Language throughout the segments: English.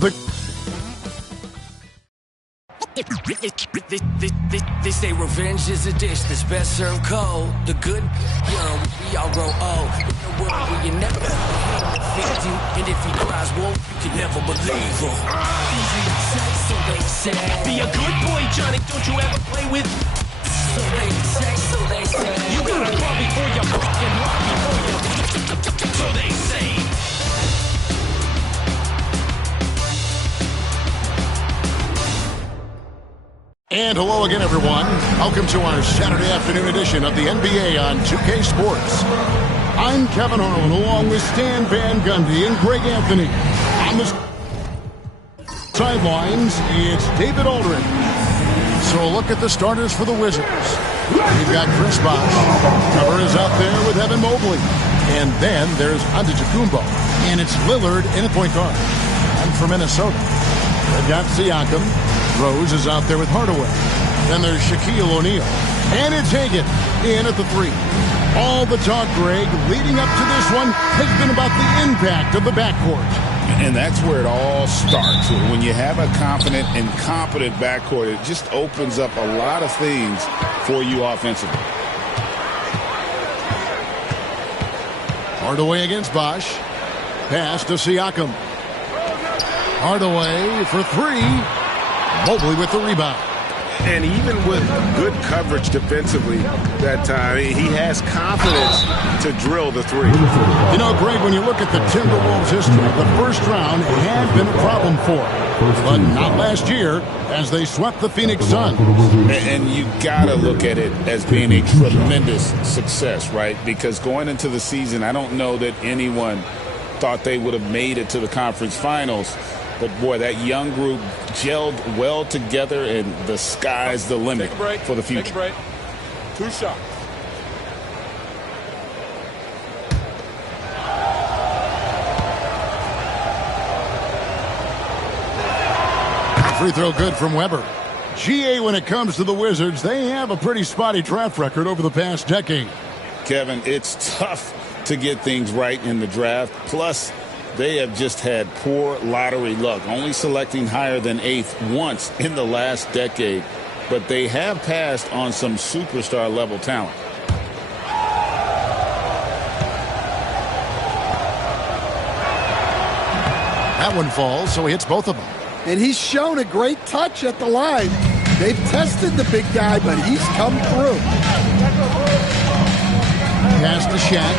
They say revenge is a dish that's best served cold. The good, we all grow old. In a world where you never fix you, and if he cries wolf, you can never believe him. Easy to say, so they say. Be a good boy, Johnny. Don't you ever play with? So they say, so they say. You gotta crawl before you walk and walk before you. So they say. And hello again, everyone. Welcome to our Saturday afternoon edition of the NBA on 2K Sports. I'm Kevin Harlan, along with Stan Van Gundy and Greg Anthony. On the sidelines, it's David Aldridge. So a look at the starters for the Wizards. We've got Chris Bosh. Cover is out there with Evan Mobley. And then there's Antetokounmpo. And it's Lillard in at point guard. And for Minnesota, they've got Siakam. Rose is out there with Hardaway. Then there's Shaquille O'Neal. And it's Hagan in at the 3. All the talk, Greg, leading up to this one has been about the impact of the backcourt. And that's where it all starts. When you have a confident and competent backcourt, it just opens up a lot of things for you offensively. Hardaway against Bosh. Pass to Siakam. Hardaway for 3. Mobley with the rebound. And even with good coverage defensively that time, he has confidence to drill the 3. You know, Greg, when you look at the Timberwolves' history, the first round had been a problem for them. But not last year, as they swept the Phoenix Suns. And you got to look at it as being a tremendous success, right? Because going into the season, I don't know that anyone thought they would have made it to the conference finals. But, boy, that young group gelled well together, and the sky's the limit for the future. Take a break. 2 shots. Free throw good from Weber. GA, when it comes to the Wizards, they have a pretty spotty draft record over the past decade. Kevin, it's tough to get things right in the draft. Plus, they have just had poor lottery luck, only selecting higher than 8th once in the last decade. But they have passed on some superstar-level talent. That one falls, so he hits both of them. And he's shown a great touch at the line. They've tested the big guy, but he's come through. Pass to Shaq.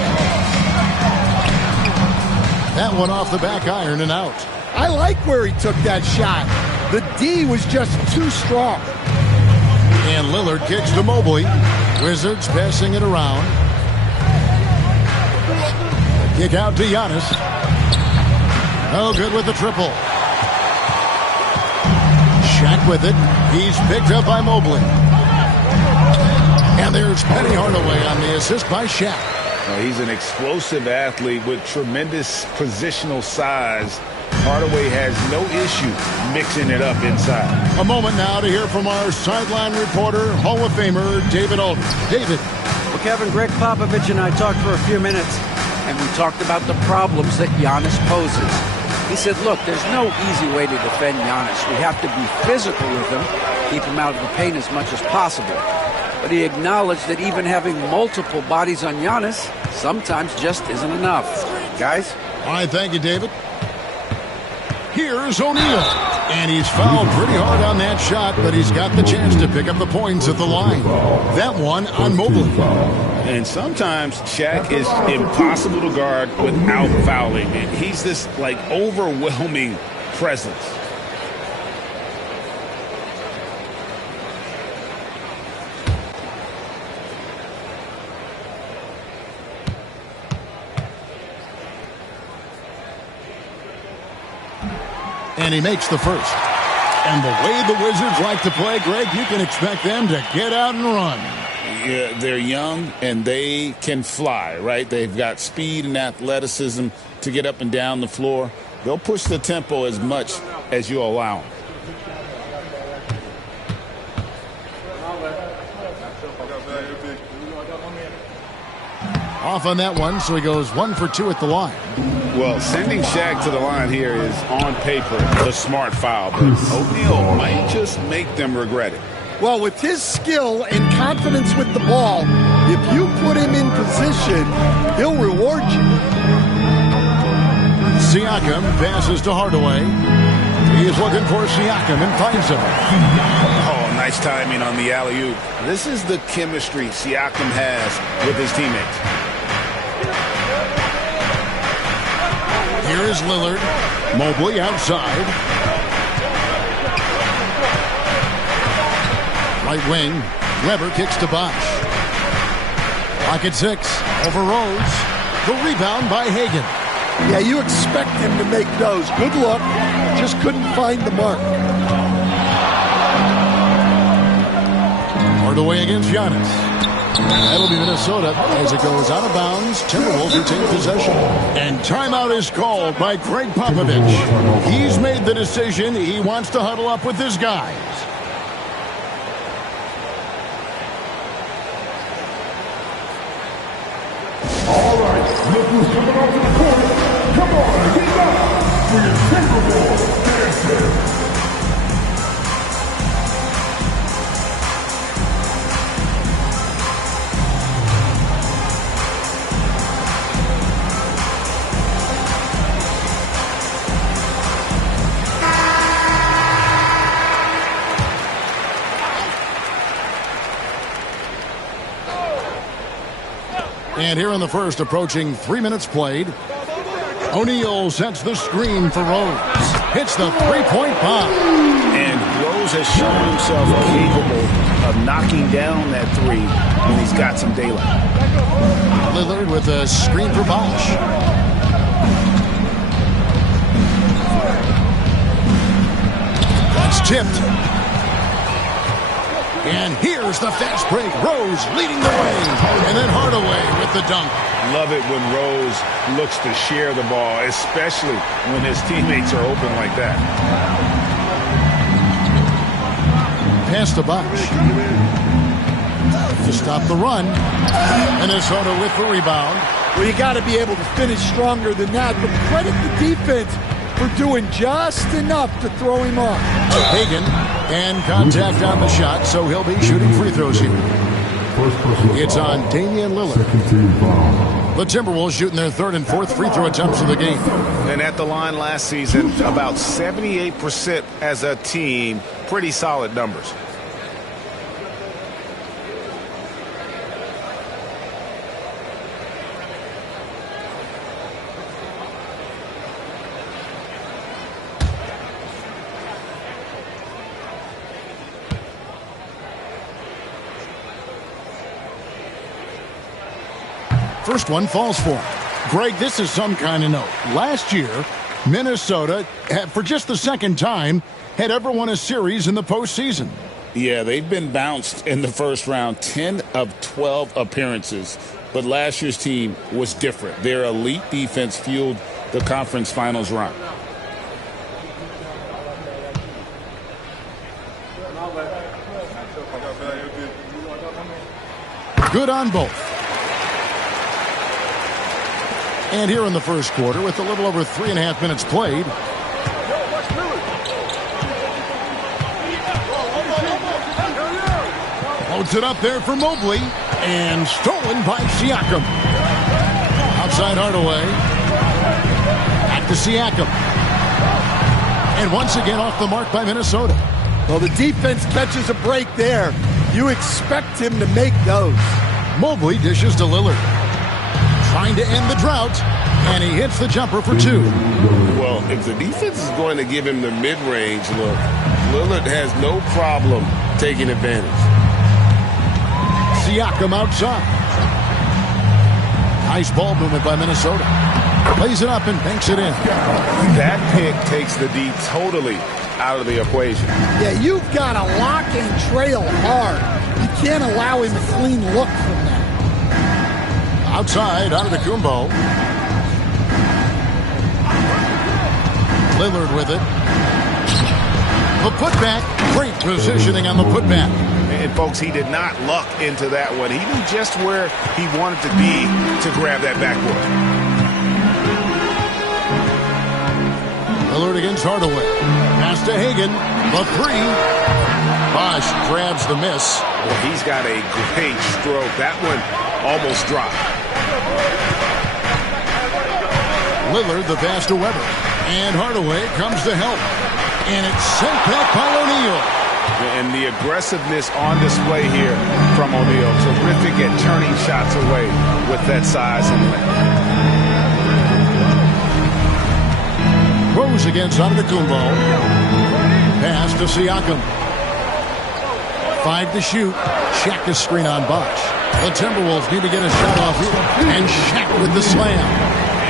That one off the back iron and out. I like where he took that shot. The D was just too strong. And Lillard kicks to Mobley. Wizards passing it around. Kick out to Giannis. No good with the triple. Shaq with it. He's picked up by Mobley. And there's Penny Hardaway on the assist by Shaq. He's an explosive athlete with tremendous positional size. Hardaway has no issue mixing it up inside. A moment now to hear from our sideline reporter, Hall of Famer David Aldridge. David. Well, Kevin, Greg Popovich and I talked for a few minutes, and we talked about the problems that Giannis poses. He said, look, there's no easy way to defend Giannis. We have to be physical with him, keep him out of the paint as much as possible. But he acknowledged that even having multiple bodies on Giannis sometimes just isn't enough. Guys? All right, thank you, David. Here's O'Neal. And he's fouled pretty hard on that shot, but he's got the chance to pick up the points at the line. That one on Mobley. And sometimes Shaq is impossible to guard without fouling. And he's this, overwhelming presence. And he makes the first. And the way the Wizards like to play, Greg, you can expect them to get out and run. Yeah, they're young and they can fly, right? They've got speed and athleticism to get up and down the floor. They'll push the tempo as much as you allow them. Off on that one, so he goes 1 for 2 at the line. Well, sending Shaq to the line here is on paper the smart foul, but O'Neal might just make them regret it. Well, with his skill and confidence with the ball, if you put him in position, he'll reward you. Siakam passes to Hardaway. He is looking for Siakam and finds him. Oh, nice timing on the alley-oop. This is the chemistry Siakam has with his teammates. Here is Lillard. Mobley outside. Right wing. Weber kicks to Bosh. Pocket 6. Over Rose. The rebound by Hagan. Yeah, you expect him to make those. Good luck. Just couldn't find the mark. Hardaway against Giannis. That'll be Minnesota as it goes out of bounds. Timberwolves retain possession. And timeout is called by Greg Popovich. He's made the decision. He wants to huddle up with his guys. All right, look who's coming onto the court. Come on, get up for your Timberwolves dancer. And here in the first, approaching 3 minutes played. O'Neal sets the screen for Rose. Hits the three-point bomb. And Rose has shown himself capable of knocking down that three when he's got some daylight. Lillard with a screen for Bosh. That's tipped. And here's the fast break. Rose leading the way. And then Hardaway with the dunk. Love it when Rose looks to share the ball, especially when his teammates are open like that. Pass to Bosh. To stop the run. Minnesota with the rebound. Well, you got to be able to finish stronger than that, but credit the defense for doing just enough to throw him off. Hagan, and contact on the shot, so he'll be shooting free throws here. It's on Damian Lillard. The Timberwolves shooting their third and fourth free throw attempts of the game. And at the line last season, about 78% as a team. Pretty solid numbers. First one falls for him. Greg, this is some kind of note. Last year, Minnesota, for just the second time, had ever won a series in the postseason. Yeah, they've been bounced in the first round, 10 of 12 appearances. But last year's team was different. Their elite defense fueled the conference finals run. Good on both. And here in the first quarter, with a little over 3.5 minutes played. Loads it up there for Mobley. And stolen by Siakam. Outside Hardaway. Back to Siakam. And once again off the mark by Minnesota. Well, the defense catches a break there. You expect him to make those. Mobley dishes to Lillard. Trying to end the drought, and he hits the jumper for two. Well, if the defense is going to give him the mid-range look, Lillard has no problem taking advantage. Siakam outside. Nice ball movement by Minnesota. Plays it up and banks it in. That pick takes the D totally out of the equation. Yeah, you've got to lock and trail hard. You can't allow him a clean look from that. Outside, Antetokounmpo. Lillard with it. The putback. Great positioning on the putback. And, folks, he did not luck into that one. He knew just where he wanted to be to grab that backboard. Lillard against Hardaway. Pass to Hagan. The three. Bosch grabs the miss. Well, he's got a great stroke. That one almost dropped. Lillard the pass to Weber. And Hardaway comes to help. And it's sent back by O'Neal. And the aggressiveness on display here from O'Neal. Terrific at turning shots away with that size and length. Rose against Antetokounmpo. Pass to Siakam. 5 to shoot. Shaq to screen on Bosch. The Timberwolves need to get a shot off here. And Shaq with the slam.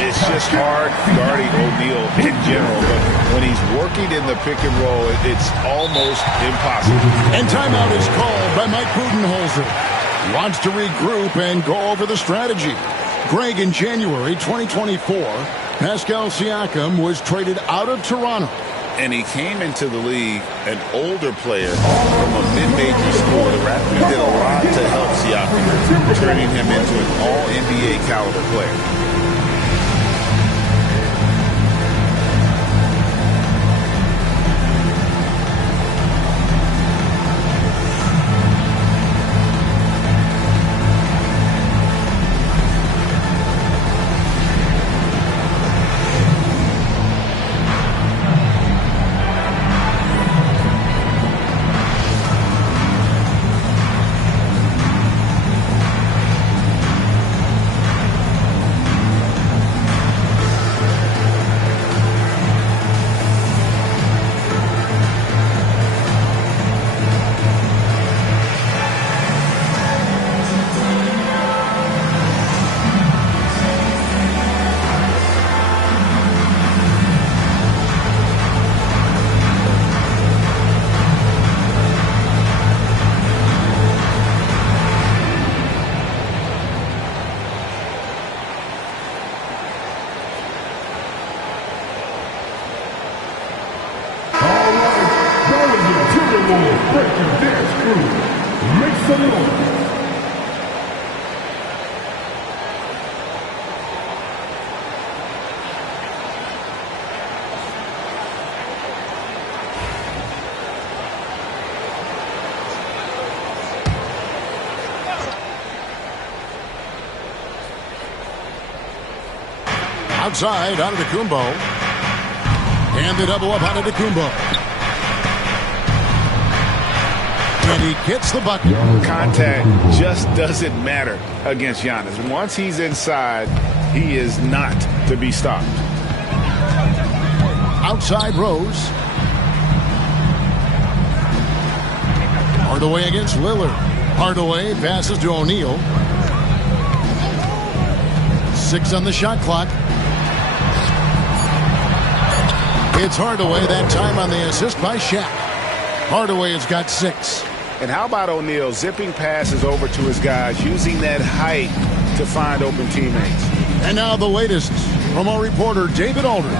It's just hard guarding O'Neal in general, but when he's working in the pick and roll, it's almost impossible. And timeout is called by Mike Budenholzer. Wants to regroup and go over the strategy. Greg, in January 2024, Pascal Siakam was traded out of Toronto. And he came into the league an older player from a mid-major school. The Raptors did a lot to help Siakam, turning him into an all-NBA caliber player. Outside, Antetokounmpo. And the double up Antetokounmpo. And he gets the bucket. Contact just doesn't matter against Giannis. Once he's inside, he is not to be stopped. Outside Rose. Hardaway against Lillard. Hardaway passes to O'Neal. 6 on the shot clock. It's Hardaway, that time on the assist by Shaq. Hardaway has got 6. And how about O'Neal zipping passes over to his guys, using that height to find open teammates. And now the latest from our reporter, David Aldridge.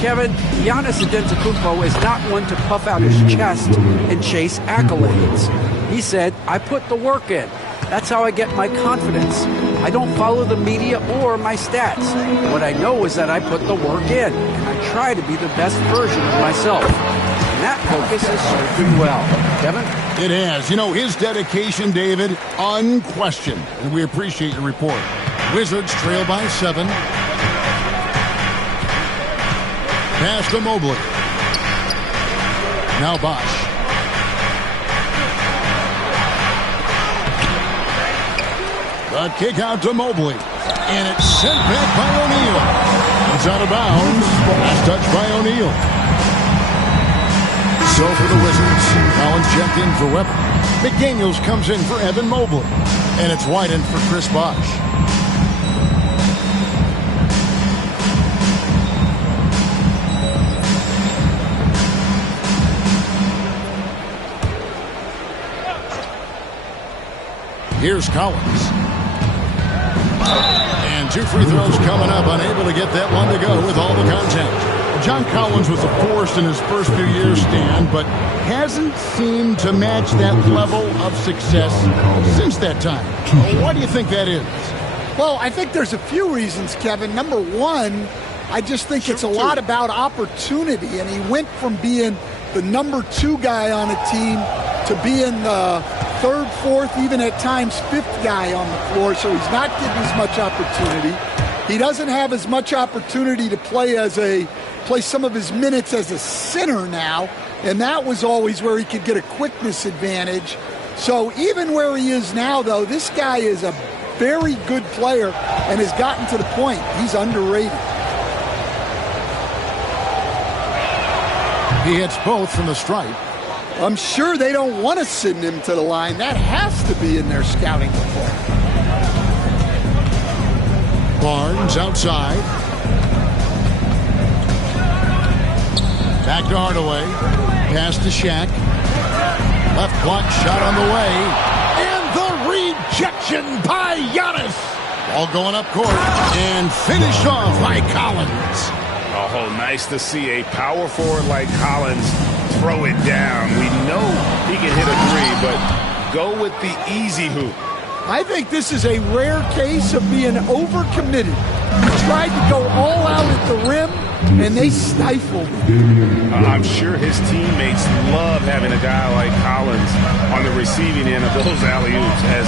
Kevin, Giannis Antetokounmpo is not one to puff out his chest and chase accolades. He said, I put the work in. That's how I get my confidence. I don't follow the media or my stats. What I know is that I put the work in, and I try to be the best version of myself. And that focus has served him well. Kevin? It has. You know, his dedication, David, unquestioned. And we appreciate your report. Wizards trail by 7. Pass to Mobley. Now Bosch. The kick out to Mobley. And it's sent back by O'Neal. It's out of bounds. Last touch by O'Neal. So for the Wizards, Collins checked in for Weber. McDaniels comes in for Evan Mobley. And it's Whiten for Chris Bosch. Here's Collins. And 2 free throws coming up. Unable to get that one to go with all the contact. John Collins was a force in his first few years, Stan, but hasn't seemed to match that level of success since that time. Why do you think that is? Well, I think there's a few reasons, Kevin. Number one, I just think it's a lot about opportunity, and he went from being the number 2 guy on a team to being the 3rd, 4th, even at times 5th guy on the floor, so he's not getting as much opportunity. He doesn't have as much opportunity to play some of his minutes as a center now, and that was always where he could get a quickness advantage. So even where he is now, though, this guy is a very good player and has gotten to the point. He's underrated. He hits both from the stripe. I'm sure they don't want to send him to the line. That has to be in their scouting report. Barnes outside. Back to Hardaway. Pass to Shaq. Left block shot on the way. And the rejection by Giannis. Ball going up court. And finished off by Collins. Oh, nice to see a power forward like Collins throw it down. We know he can hit a 3, but go with the easy hoop. I think this is a rare case of being overcommitted. He tried to go all out at the rim, and they stifled him. I'm sure his teammates love having a guy like Collins on the receiving end of those alley-oops. As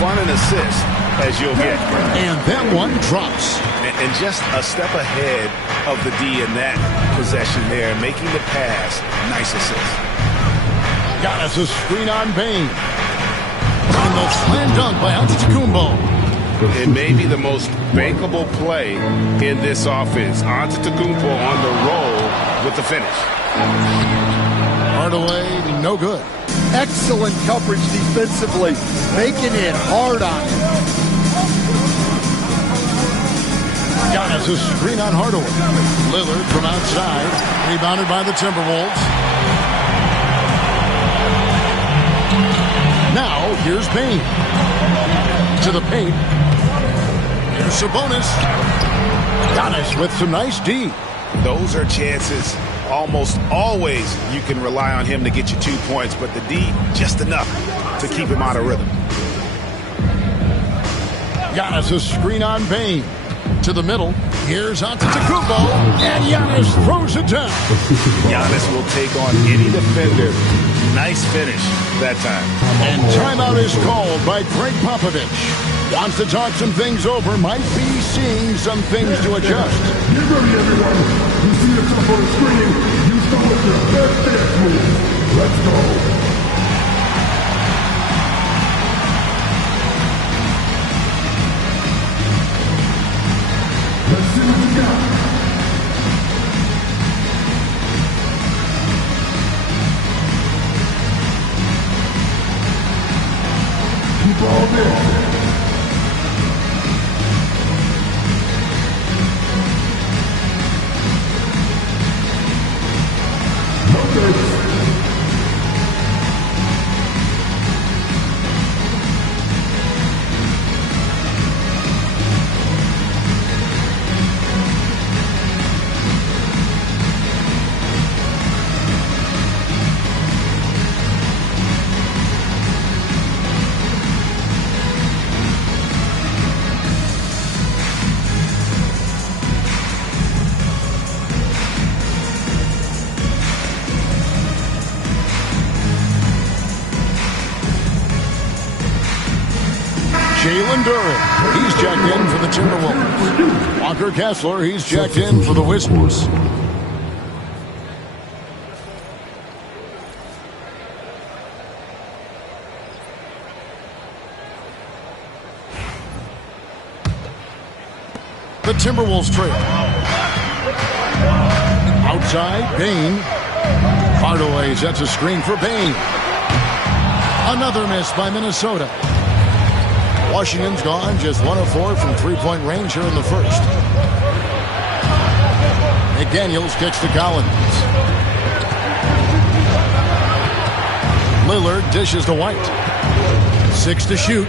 fun an assist as you'll get. And that one drops. And just a step ahead of the D in that possession there, making the pass. Nice assist. Giannis a screen on Bane. On the slam dunk by Antetokounmpo. It may be the most bankable play in this offense. Antetokounmpo on the roll with the finish. Hardaway, no good. Excellent coverage defensively, making it hard on him. Giannis a screen on Hardaway. Lillard from outside, rebounded by the Timberwolves. Now, here's Bane. To the paint. Here's Sabonis. Giannis with some nice D. Those are chances. Almost always you can rely on him to get you 2 points, but the D, just enough to keep him out of rhythm. Giannis a screen on Bane. To the middle. Here's Antetokounmpo. And Giannis throws it down. Giannis will take on any defender. Nice finish that time. And timeout is called by Greg Popovich. Wants to talk some things over. Might be seeing some things to adjust. Get ready, everyone. You see yourself on the screen. You start with your best dance move. Let's go. Let's see what you got. Keep all this. Jalen Duren, he's checked in for the Timberwolves. Walker Kessler, he's checked in for the Wizards. The Timberwolves trail. Outside, Bane. Hardaway sets a screen for Bane. Another miss by Minnesota. Washington's gone just 1 of 4 from three-point range here in the first. McDaniels kicks to Collins. Lillard dishes to White. 6 to shoot.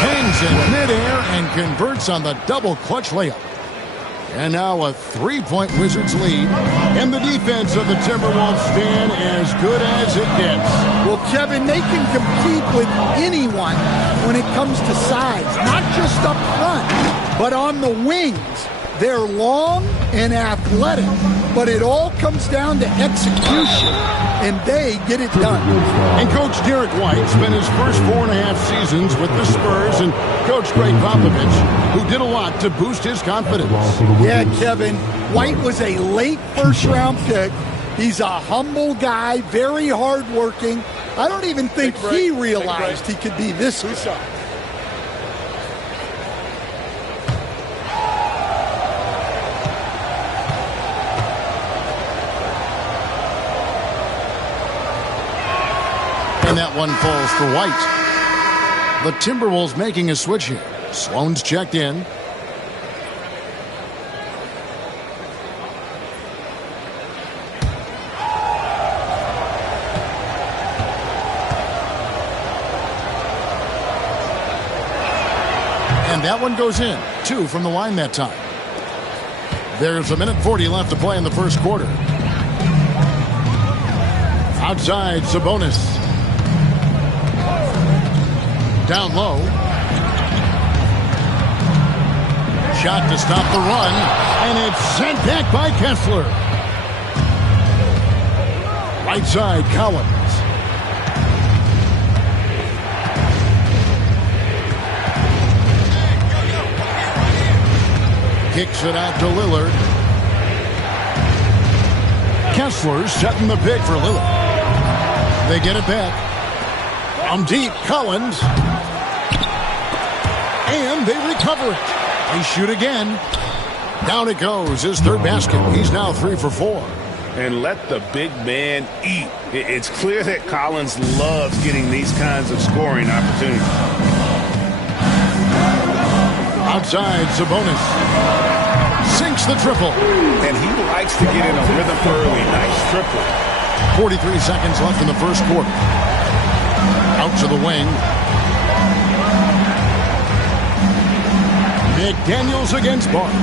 Hangs in midair and converts on the double clutch layup. And now a 3-point Wizards lead. And the defense of the Timberwolves stand as good as it gets. Well, Kevin, they can compete with anyone when it comes to size, not just up front, but on the wings. They're long and athletic, but it all comes down to execution, and they get it done. And Coach Derek White spent his first 4.5 seasons with the Spurs and Coach Greg Popovich, who did a lot to boost his confidence. Yeah, Kevin, White was a late first-round pick. He's a humble guy, very hardworking. I don't even think he realized he could be this good. And that one falls for White. The Timberwolves making a switch here. Sloan's checked in. And that one goes in. 2 from the line that time. There's 1:40 left to play in the first quarter. Outside, Sabonis. Down low. Shot to stop the run. And it's sent back by Kessler. Right side, Collins. Kicks it out to Lillard. Kessler setting the pick for Lillard. They get it back. From deep, Collins. And they recover it. They shoot again. Down it goes. His third basket. He's now 3 for 4. And let the big man eat. It's clear that Collins loves getting these kinds of scoring opportunities. Outside, Sabonis. Sinks the triple. And he likes to get in a rhythm early. Nice triple. 43 seconds left in the first quarter. Out to the wing. McDaniels against Barnes.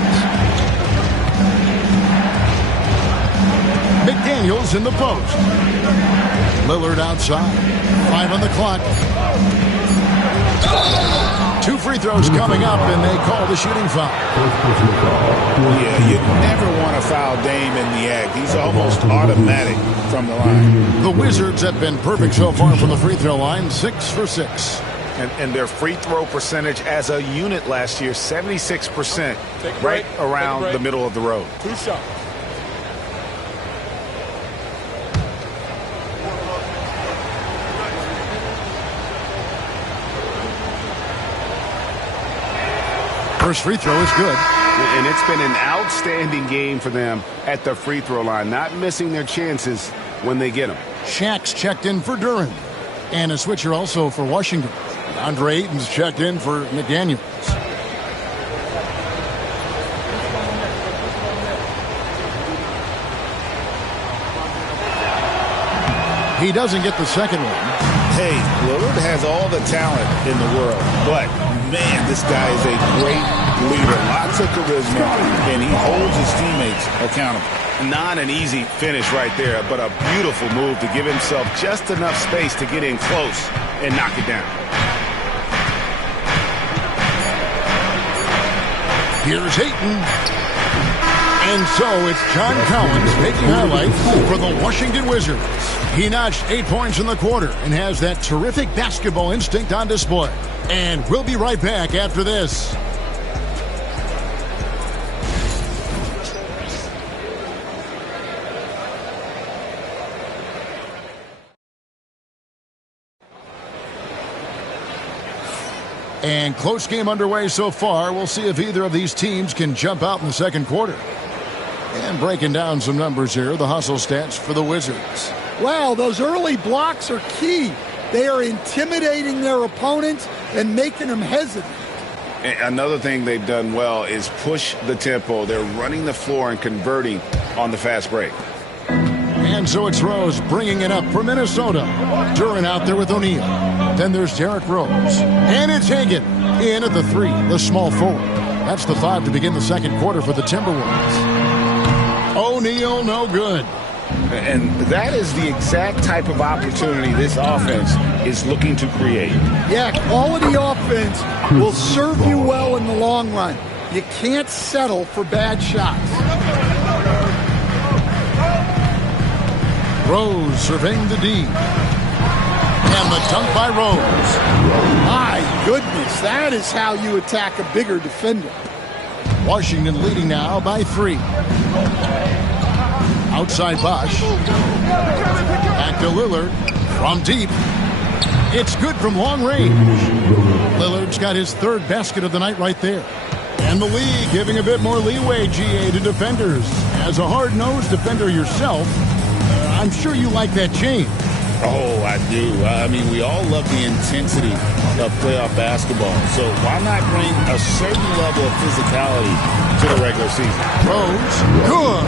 McDaniels in the post. Lillard outside. 5 on the clock. 2 free throws coming up, and they call the shooting foul. Yeah, you never want to foul Dame in the act. He's almost automatic from the line. The Wizards have been perfect so far from the free throw line, 6 for 6. And their free throw percentage as a unit last year, 76%, right around the middle of the road. 2 shots. First free throw is good. And it's been an outstanding game for them at the free throw line, not missing their chances when they get them. Shaq's checked in for Durant. And a switcher also for Washington. Andre Ayton's checked in for McDaniels. He doesn't get the second one. Hey, Lillard has all the talent in the world, but man, this guy is a great leader. Lots of charisma, and he holds his teammates accountable. Not an easy finish right there, but a beautiful move to give himself just enough space to get in close and knock it down. Here's Ayton. And so it's John Collins making highlights for the Washington Wizards. He notched 8 points in the quarter and has that terrific basketball instinct on display. And we'll be right back after this. And close game underway so far. We'll see if either of these teams can jump out in the second quarter. And breaking down some numbers here, the hustle stats for the Wizards. Wow, those early blocks are key. They are intimidating their opponents and making them hesitant. Another thing they've done well is push the tempo. They're running the floor and converting on the fast break. And so it's Rose bringing it up for Minnesota. Durant out there with O'Neal. Then there's Derrick Rose. And it's Hagan. In at the 3, the small forward. That's the 5 to begin the second quarter for the Timberwolves. O'Neal, no good. And that is the exact type of opportunity this offense is looking to create. Yeah, quality offense will serve you well in the long run. You can't settle for bad shots. Rose surveying the D. And the dunk by Rose. My goodness, that is how you attack a bigger defender. Washington leading now by 3. Outside Bosch. Back to Lillard. From deep. It's good from long range. Lillard's got his 3rd basket of the night right there. And the league giving a bit more leeway, GA, to defenders. As a hard-nosed defender yourself, I'm sure you like that change. Oh, I do. I mean, we all love the intensity of playoff basketball. So why not bring a certain level of physicality to the regular season? Rose, good.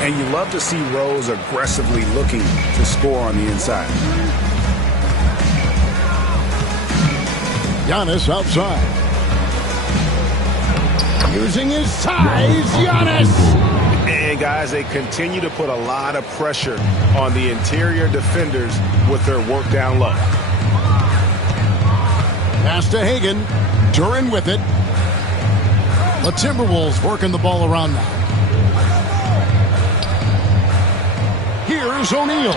And you love to see Rose aggressively looking to score on the inside. Giannis outside. Using his size, Giannis. And guys, they continue to put a lot of pressure on the interior defenders with their work down low. Pass to Hagan. Duran with it. The Timberwolves working the ball around now. Here's O'Neal.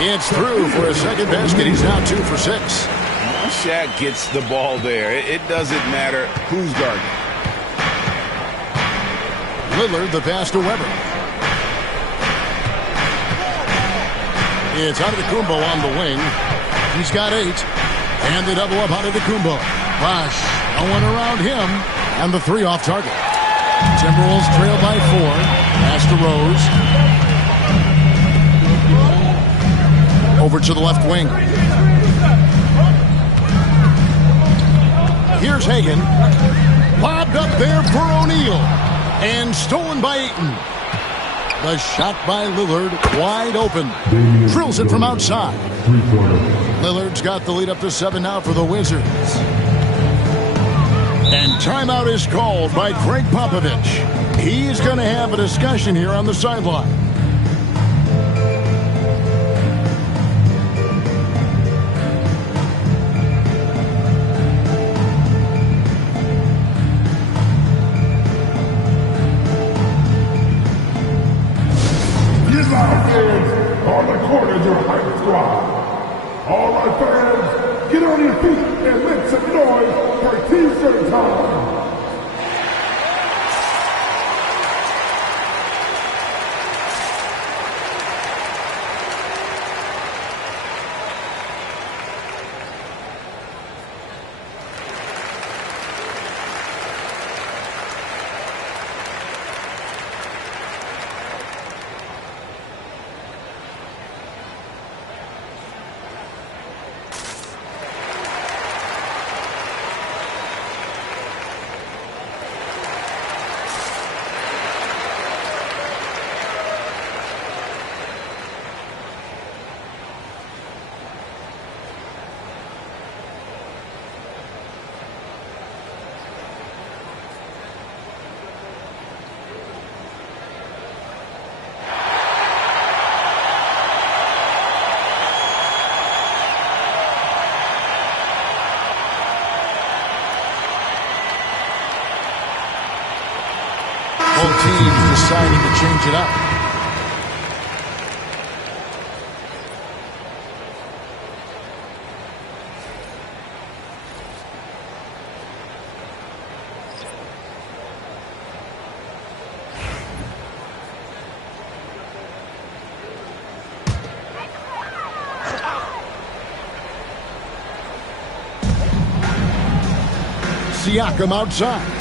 It's through for a second basket. He's now 2 for 6. Once Shaq gets the ball there, it doesn't matter who's guarding. Lillard, the pass to Weber. It's Antetokounmpo on the wing. He's got 8. And they double up Antetokounmpo. Bosch, no one around him. And the 3 off target. Timberwolves trail by 4. Pass to Rose. Over to the left wing. Here's Hagan. Lobbed up there for O'Neal. And stolen by Ayton. The shot by Lillard, wide open. Drills it from outside. Lillard's got the lead up to 7 now for the Wizards. And timeout is called by Greg Popovich. He's going to have a discussion here on the sideline. On the court is your hype squad. All right, fans, get on your feet and make some noise for T-shirt time. Both teams deciding to change it up. Siakam outside.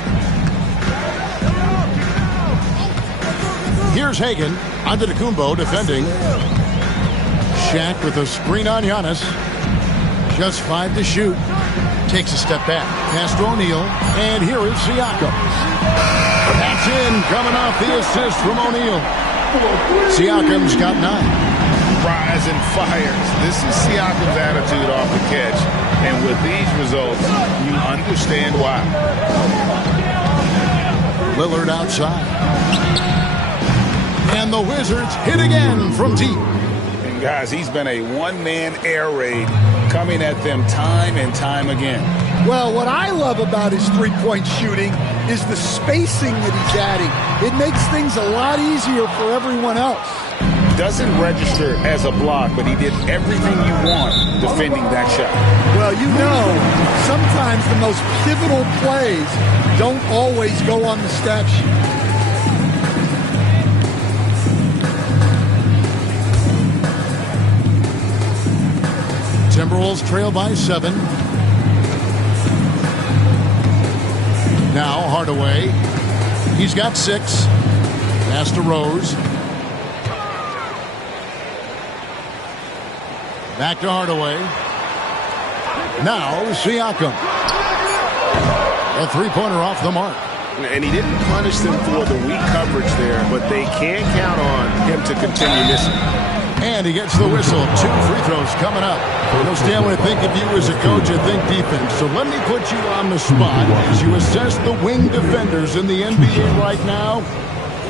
Here's Hagan. Antetokounmpo defending. Shaq with a screen on Giannis. Just 5 to shoot. Takes a step back. Pass to O'Neal. And here is Siakam. That's in. Coming off the assist from O'Neal. Siakam's got 9. Rise and fires. This is Siakam's attitude off the catch. And with these results, you understand why. Lillard outside. And the Wizards hit again from deep. And guys, he's been a one-man air raid coming at them time and time again. Well, what I love about his three-point shooting is the spacing that he's adding. It makes things a lot easier for everyone else. Doesn't register as a block, but he did everything you want defending that shot. Well, you know, sometimes the most pivotal plays don't always go on the stat sheet. Timberwolves trail by 7. Now Hardaway. He's got 6. Pass to Rose. Back to Hardaway. Now Siakam. A three-pointer off the mark. And he didn't punish them for the weak coverage there, but they can count on him to continue missing. And he gets the whistle. 2 free throws coming up. You know, Stan, when I think of you as a coach, I think defense. So let me put you on the spot as you assess the wing defenders in the NBA right now.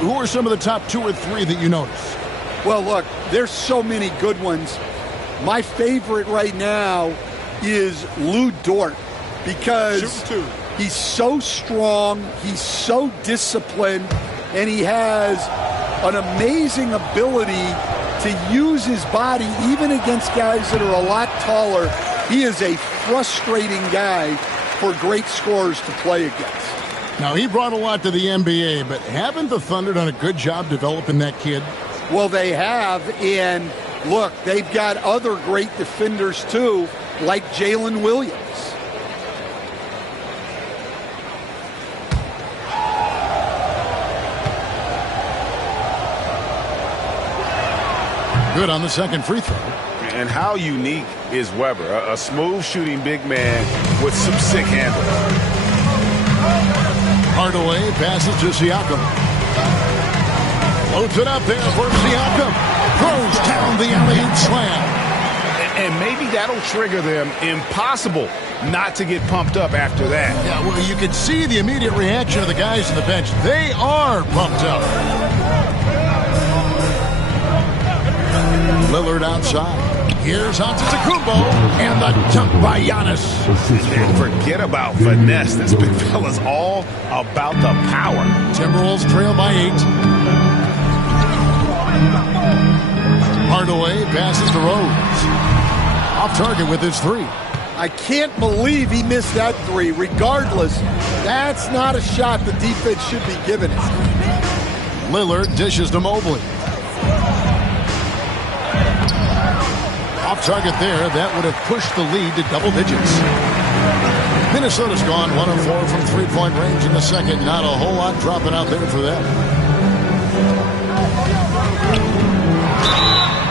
Who are some of the top 2 or 3 that you notice? Well, look, there's so many good ones. My favorite right now is Lou Dort because he's so strong, he's so disciplined, and he has an amazing ability to use his body even against guys that are a lot taller. He is a frustrating guy for great scorers to play against. Now, he brought a lot to the NBA, but haven't the Thunder done a good job developing that kid? Well, they have, and look, they've got other great defenders too, like Jalen Williams. Good on the second free throw. And how unique is Weber? A smooth shooting big man with some sick handle. Hardaway passes to Siakam. Loads it up there for Siakam. Throws down the alley-oop slam. And maybe that'll trigger them. Impossible not to get pumped up after that. Yeah, well, you can see the immediate reaction of the guys on the bench. They are pumped up. Lillard outside. Here's Antetokounmpo, and the dunk by Giannis. And forget about finesse. This big fella's all about the power. Timberwolves trail by 8. Hardaway passes to Rose. Off target with his 3. I can't believe he missed that 3. Regardless, that's not a shot the defense should be giving it. Lillard dishes to Mobley. Off target there. That would have pushed the lead to double digits. Minnesota's gone 1 of 4 from three-point range in the second. Not a whole lot dropping out there for them.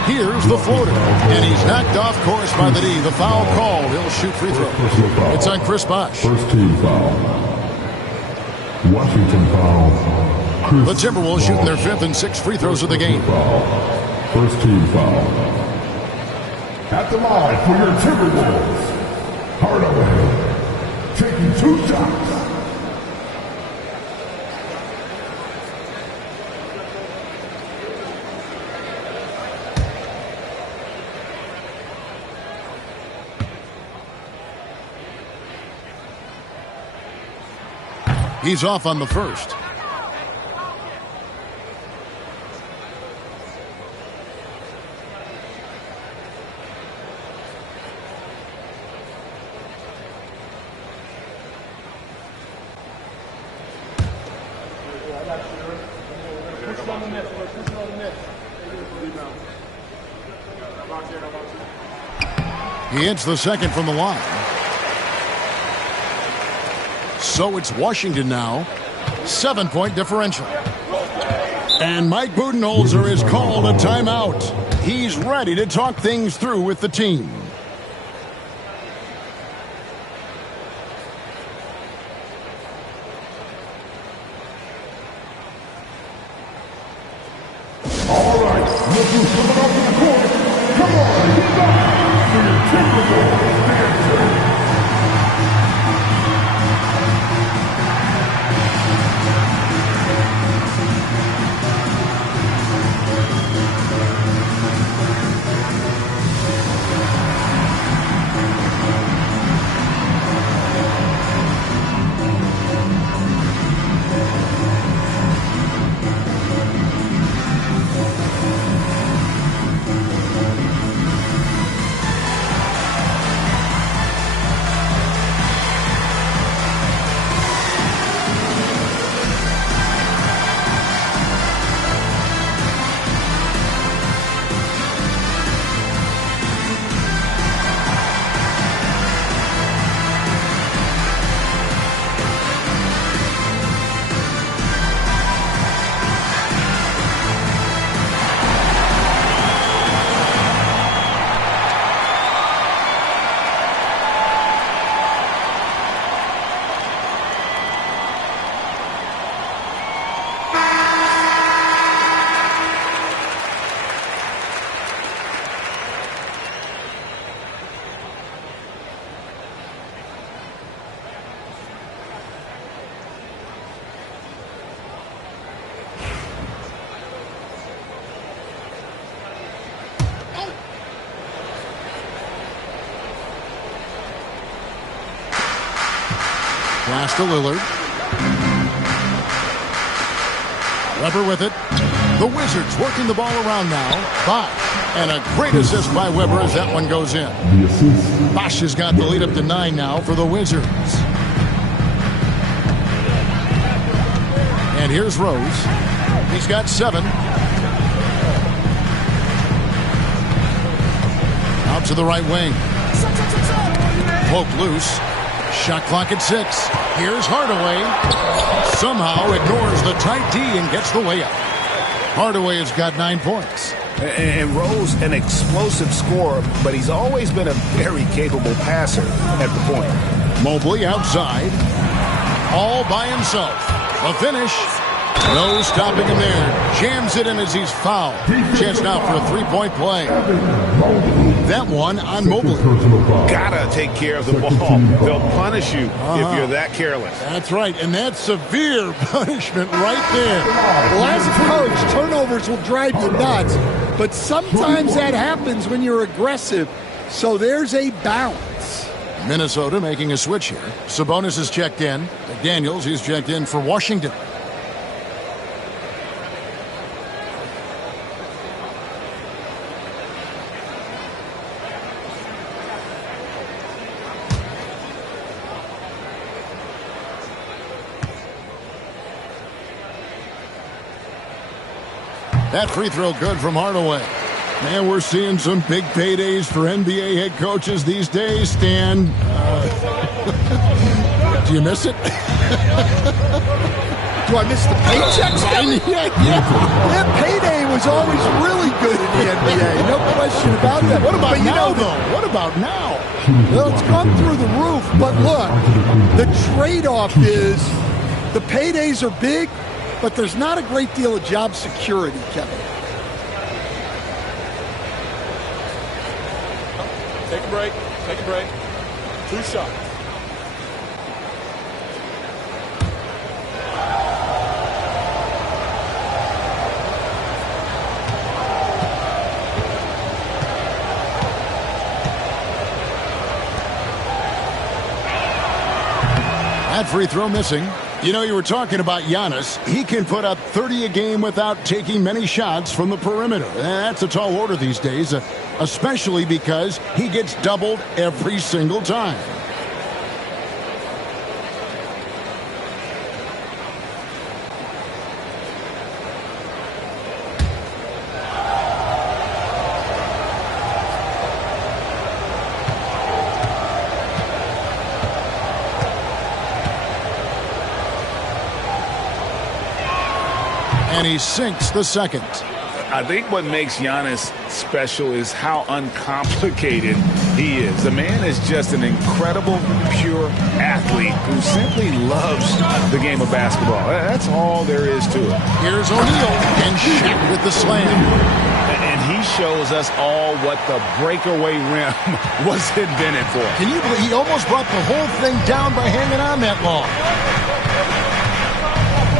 Here's the floater. And he's knocked off course by the D. The foul call. He'll shoot free throw. It's on Chris Bosh. First team foul. Washington foul. The Timberwolves shooting their 5th and 6th free throws of the game. First team foul. At the line for your Timberwolves, Hardaway taking 2 shots. He's off on the first. He hits the second from the line. So it's Washington now. 7-point differential. And Mike Budenholzer has called a timeout. He's ready to talk things through with the team. All right, look who's coming off the court. Come on, get back for your Timberwolves answer. Pass to Lillard. Weber with it. The Wizards working the ball around now. Bosch. And a great assist by Weber as that one goes in. Bosch has got the lead up to 9 now for the Wizards. And here's Rose. He's got 7. Out to the right wing. Poke loose. Shot clock at 6. Here's Hardaway. Somehow ignores the tight D and gets the layup. Hardaway has got 9 points. And Rose, an explosive scorer, but he's always been a very capable passer at the point. Mobley outside. All by himself. A finish. No stopping him there. Jams it in as he's fouled. Chance now for a 3-point play. That one on Mobley. Gotta take care of the ball. They'll punish you if you're that careless. That's right, and that's severe punishment right there. Well, as a coach, turnovers will drive you nuts, but sometimes that happens when you're aggressive. So there's a balance. Minnesota making a switch here. Sabonis is checked in. McDaniels, he's checked in for Washington. That free throw good from Hardaway. Man, we're seeing some big paydays for NBA head coaches these days, Stan. Do you miss it? Do I miss the paychecks? Yeah, payday was always really good in the NBA. No question about that. What about now, though? What about now? Well, it's gone through the roof. But look, the trade-off is the paydays are big, but there's not a great deal of job security, Kevin. Take a break. Take a break. 2 shots. That free throw missing. You know, you were talking about Giannis. He can put up 30 a game without taking many shots from the perimeter. That's a tall order these days, especially because he gets doubled every single time. And he sinks the second. I think what makes Giannis special is how uncomplicated he is. The man is just an incredible, pure athlete who simply loves the game of basketball. That's all there is to it. Here's O'Neal and Shaq with the slam. And he shows us all what the breakaway rim was invented for. Can you believe he almost brought the whole thing down by hanging on that long?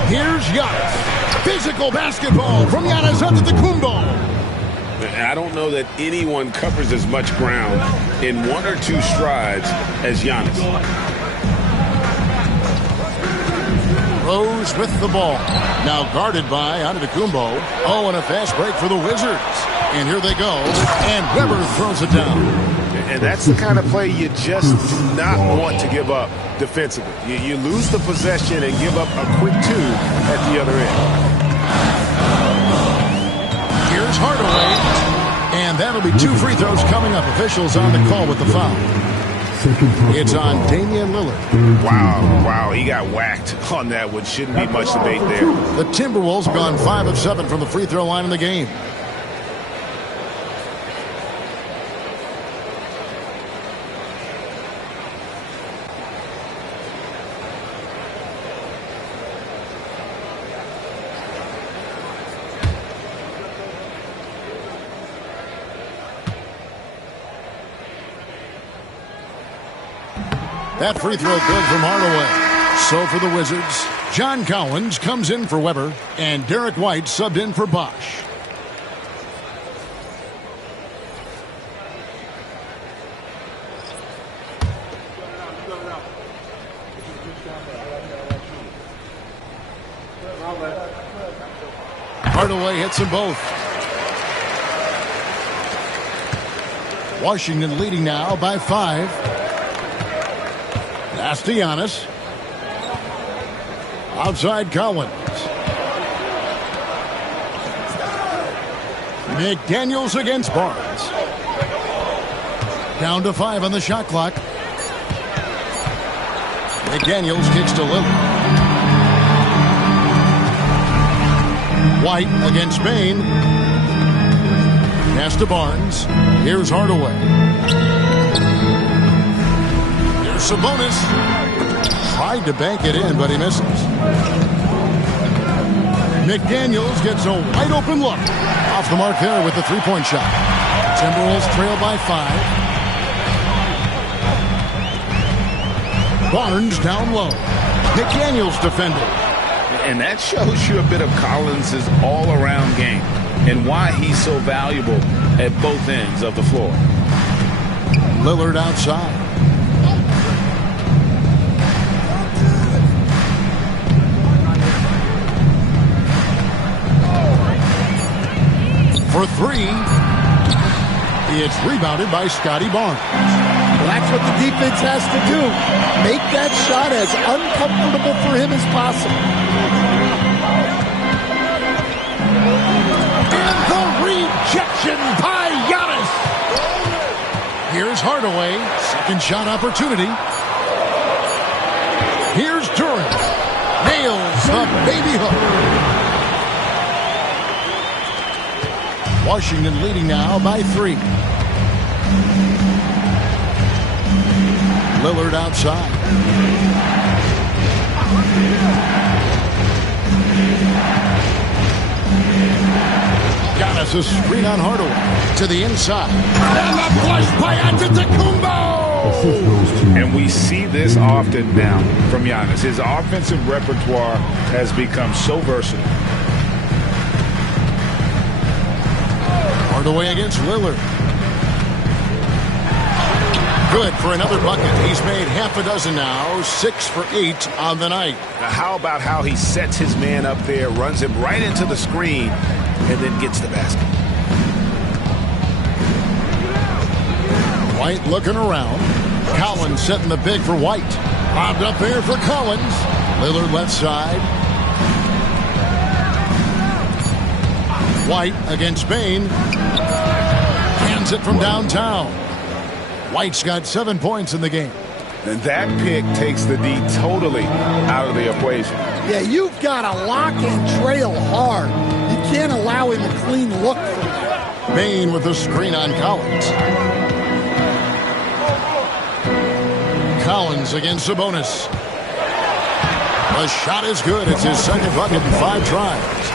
Here's Giannis. Physical basketball from Giannis Antetokounmpo. I don't know that anyone covers as much ground in 1 or 2 strides as Giannis. Rose with the ball. Now guarded by Antetokounmpo. Oh, and a fast break for the Wizards. And here they go. And Weber throws it down. And that's the kind of play you just do not want to give up defensively. You lose the possession and give up a quick 2 at the other end. Here's Hardaway. And that'll be 2 free throws coming up. Officials on the call with the foul. It's on Damian Lillard. Wow, he got whacked on that one. Shouldn't be much debate there. The Timberwolves have gone 5 of 7 from the free throw line in the game. That free throw good from Hardaway. So for the Wizards, John Collins comes in for Weber, and Derek White subbed in for Bosch. Hardaway hits them both. Washington leading now by 5. That's to Giannis. Outside Collins. McDaniels against Barnes. Down to 5 on the shot clock. McDaniels kicks to Lillard. White against Bain. Pass to Barnes. Here's Hardaway. Here's Sabonis. Tried to bank it in, but he misses. McDaniels gets a wide open look. Off the mark there with the three-point shot. Timberwolves trail by 5. Barnes down low. McDaniels defending. And that shows you a bit of Collins' all-around game and why he's so valuable at both ends of the floor. Lillard outside. For 3. It's rebounded by Scotty Barnes. Well, that's what the defense has to do. Make that shot as uncomfortable for him as possible. And the rejection by Giannis. Here's Hardaway. Second shot opportunity. Here's Durant. Nails the baby hook. Washington leading now by 3. Lillard outside. Giannis a screen on Hardaway to the inside. And the flush by Antetokounmpo. And we see this often now from Giannis. His offensive repertoire has become so versatile. Hardaway against Lillard. Good for another bucket. He's made half a dozen now. 6 for 8 on the night. Now how about how he sets his man up there, runs him right into the screen, and then gets the basket. White looking around. Collins setting the big for White. Lobbed up there for Collins. Lillard left side. White against Bain. Hands it from downtown. White's got 7 points in the game. And that pick takes the D totally out of the equation. Yeah, you've got to lock and trail hard. You can't allow him a clean look for that. Bain with the screen on Collins. Collins against Sabonis. The shot is good. It's his second bucket in 5 tries.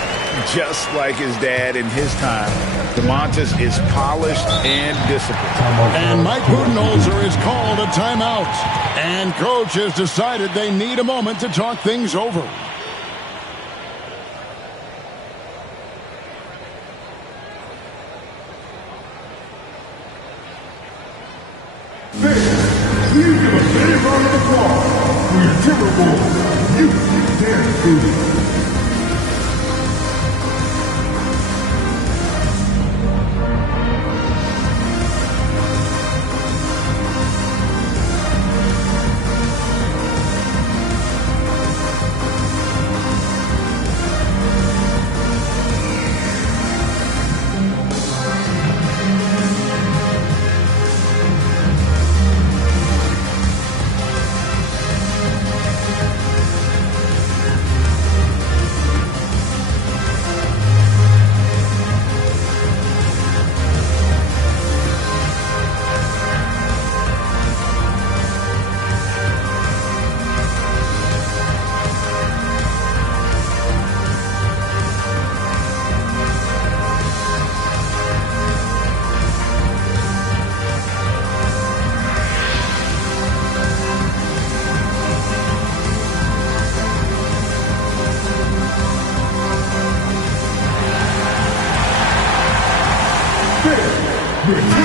Just like his dad in his time, DeMontis is polished and disciplined. And Mike Budenholzer is called a timeout. And coach has decided they need a moment to talk things over. Please give a big round of applause for your Timberwolves youth dance crew.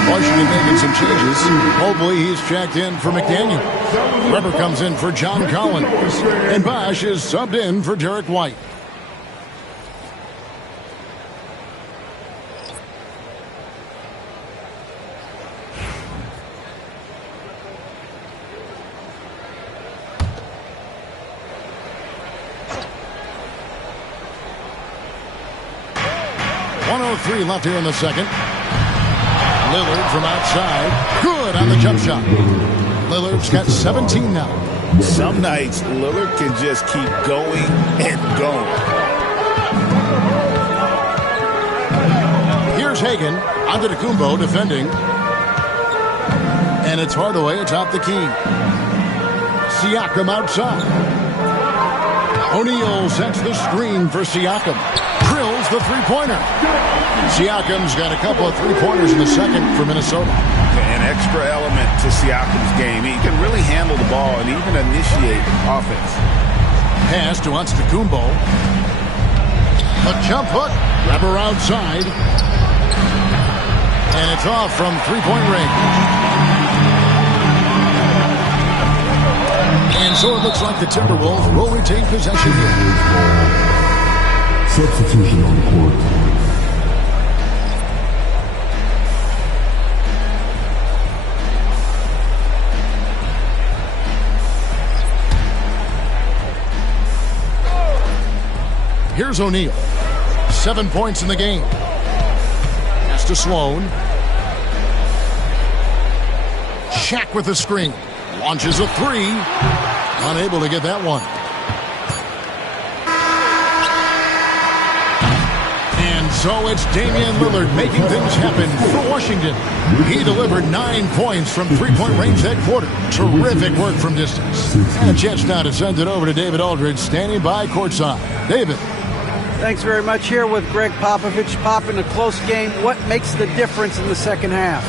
Washington making some changes. Mobley, he's checked in for McDaniel. Weber comes in for John Collins. And Bosh is subbed in for Derek White. 1:03 left here in the second. Lillard from outside. Good on the jump shot. Lillard's got 17 now. Some nights, Lillard can just keep going and going. Here's Hagan. Antetokounmpo defending. And it's Hardaway atop the key. Siakam outside. O'Neal sets the screen for Siakam. Drills the three-pointer. Siakam's got a couple of three-pointers in the second for Minnesota. An extra element to Siakam's game. He can really handle the ball and even initiate offense. Pass to Antetokounmpo. A jump hook. Grabber outside. And it's off from three-point range. And so it looks like the Timberwolves will retain possession here. Substitution on the court. Here's O'Neal. 7 points in the game. Pass to Sloan. Shaq with the screen. Launches a three. Unable to get that one. And so it's Damian Lillard making things happen for Washington. He delivered 9 points from three-point range that quarter. Terrific work from distance. And a chance now to send it over to David Aldridge, standing by courtside. David. Thanks very much. Here with Greg Popovich. Pop, in a close game, what makes the difference in the second half?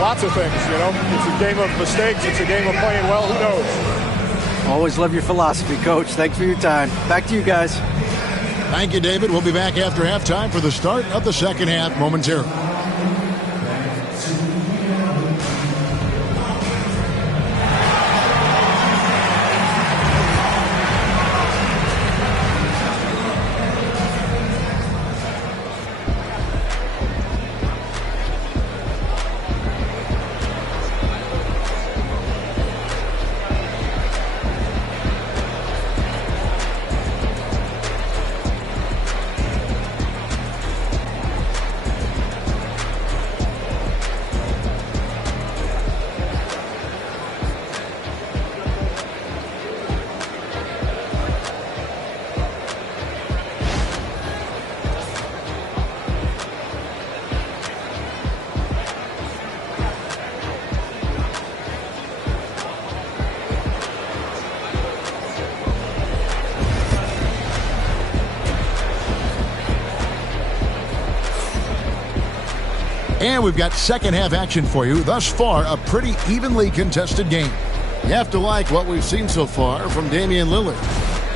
Lots of things, you know. It's a game of mistakes. It's a game of playing well. Who knows? Always love your philosophy, Coach. Thanks for your time. Back to you guys. Thank you, David. We'll be back after halftime for the start of the second half momentarily. And we've got second half action for you. Thus far, a pretty evenly contested game. You have to like what we've seen so far from Damian Lillard.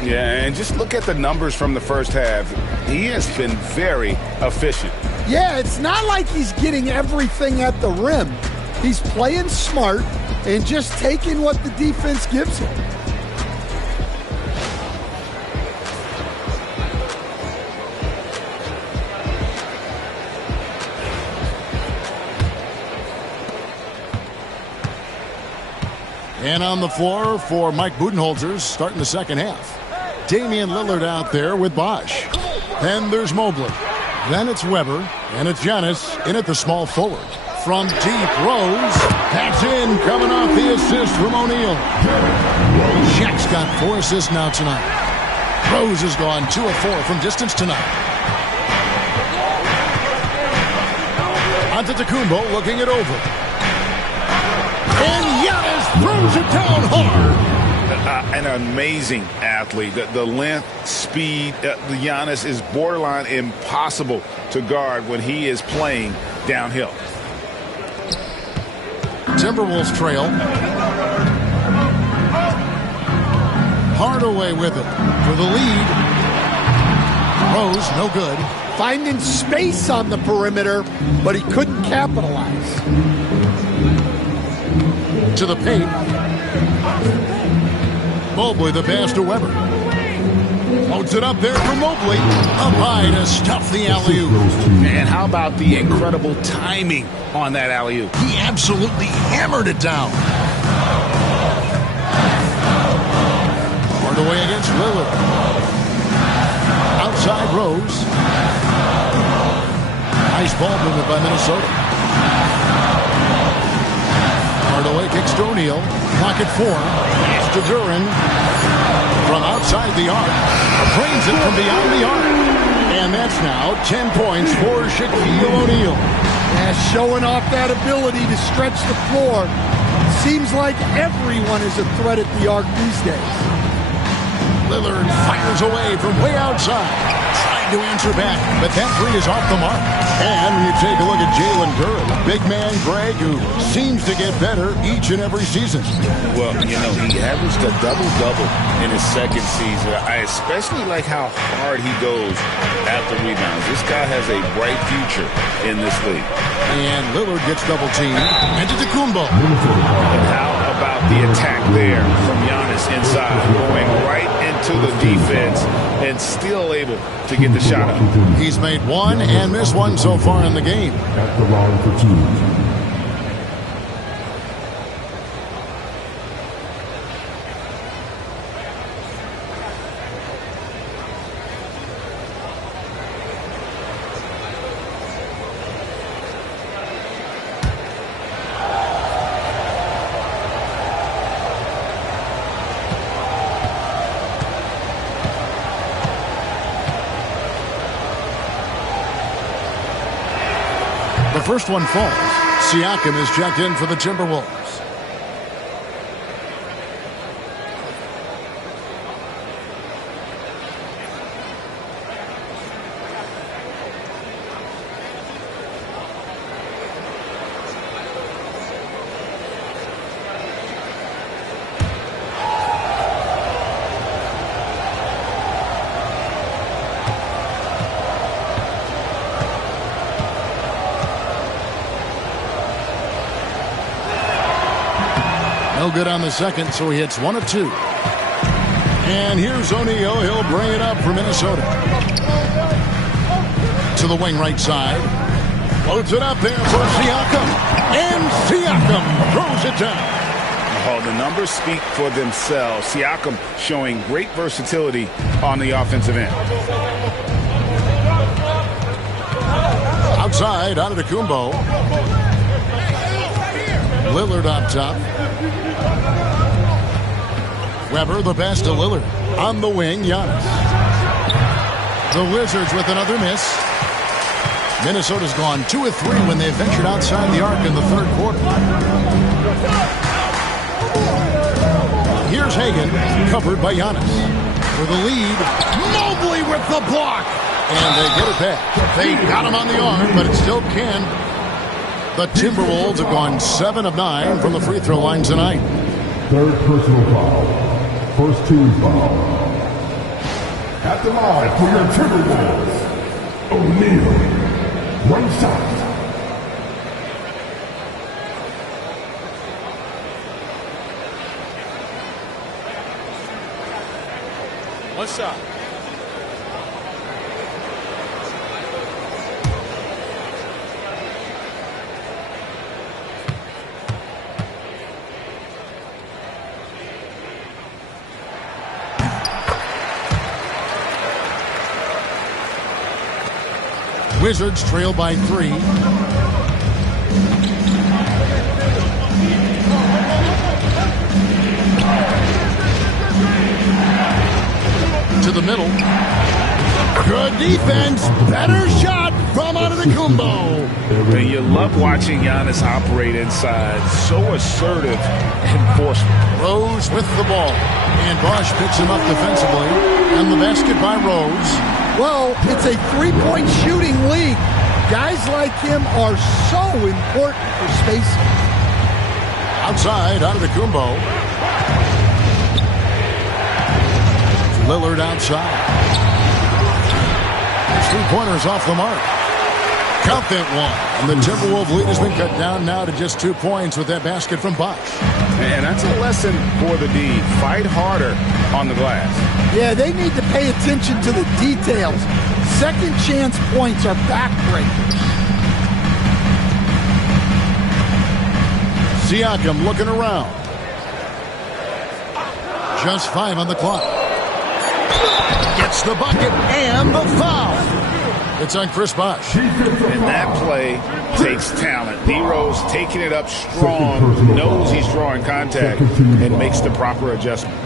Yeah, and just look at the numbers from the first half. He has been very efficient. Yeah, it's not like he's getting everything at the rim. He's playing smart and just taking what the defense gives him. And on the floor for Mike Budenholzer starting the second half. Damian Lillard out there with Bosch. Then there's Mobley. Then it's Weber. And it's Giannis in at the small forward. From deep, Rose. That's in, coming off the assist from O'Neal. Shaq's got 4 assists now tonight. Rose has gone 2 of 4 from distance tonight. Antetokounmpo looking it over. And Giannis throws it down hard. An amazing athlete. The length, speed, the Giannis is borderline impossible to guard when he is playing downhill. Timberwolves trail. Hardaway with it for the lead. Rose, no good. Finding space on the perimeter, but he couldn't capitalize. To the paint. Mobley the pass to Weber. Floats it up there for Mobley. Up high to stuff the alley-oop. And how about the incredible timing on that alley-oop? He absolutely hammered it down. Hardaway against Lillard. Outside Rose. Nice ball movement by Minnesota. Hardaway kicks to O'Neal. Clock at 4. It's to Duran. From outside the arc. Drains it from beyond the arc. And that's now 10 points for Shaquille O'Neal. Yeah, showing off that ability to stretch the floor. Seems like everyone is a threat at the arc these days. Lillard fires away from way outside. Trying to answer back, but that three is off the mark. And when you take a look at Jalen Duran, big man Greg, who seems to get better each and every season. Well, you know, he averaged a double-double in his second season. I especially like how hard he goes after rebounds. This guy has a bright future in this league. And Lillard gets double-teamed. Antetokounmpo. And how about the attack there from Giannis inside, going right into the defense and still able to get the shot up. He's made one and missed one so far in the game. At the line for 2. The first one falls. Siakam is checked in for the Timberwolves. No good on the second, so he hits 1 of 2. And here's O'Neal. He'll bring it up for Minnesota. To the wing right side. Floats it up there for Siakam. And Siakam throws it down. Oh, the numbers speak for themselves. Siakam showing great versatility on the offensive end. Outside, Antetokounmpo. Lillard up top. Weber, the pass to Lillard. On the wing, Giannis. The Wizards with another miss. Minnesota's gone 2 of 3 when they ventured outside the arc in the third quarter. Here's Hagan, covered by Giannis. For the lead, Mobley with the block. And they get it back. They got him on the arm, but it still can. The Timberwolves have gone 7 of 9 from the free throw line tonight. Third personal foul. First team foul. At the line for your Timberwolves, O'Neal. One shot. One shot. Wizards trail by 3. To the middle. Good defense. Better shot from Antetokounmpo. And you love watching Giannis operate inside. So assertive and forceful. Rose with the ball. And Bosch picks him up defensively. And the basket by Rose. Well, it's a three-point shooting league. Guys like him are so important for spacing. Outside, Antetokounmpo. Lillard outside. Three-pointers off the mark. Count that one. And the Timberwolves lead has been cut down now to just 2 points with that basket from Bosch. And that's a lesson for the D. Fight harder on the glass. Yeah, they need to pay attention to the details. Second chance points are backbreakers. Siakam looking around. Just 5 on the clock. Gets the bucket and the foul. It's on Chris Bosh. And that play takes talent. D-Rose taking it up strong, knows he's drawing contact, and makes the proper adjustment.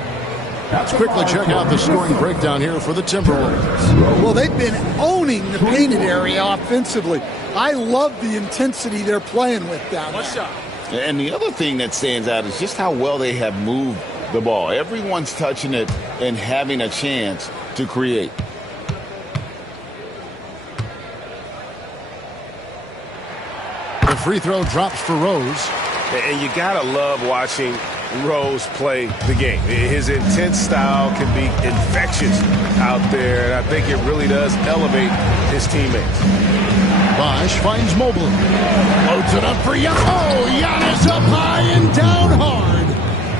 Let's quickly check out the scoring breakdown here for the Timberwolves. Well, they've been owning the painted area offensively. I love the intensity they're playing with down there. And the other thing that stands out is just how well they have moved the ball. Everyone's touching it and having a chance to create. The free throw drops for Rose. And you got to love watching Rose play the game. His intense style can be infectious out there, and I think it really does elevate his teammates. Bosh finds Mobley. Loads it up for Giannis. Oh, Giannis up high and down hard.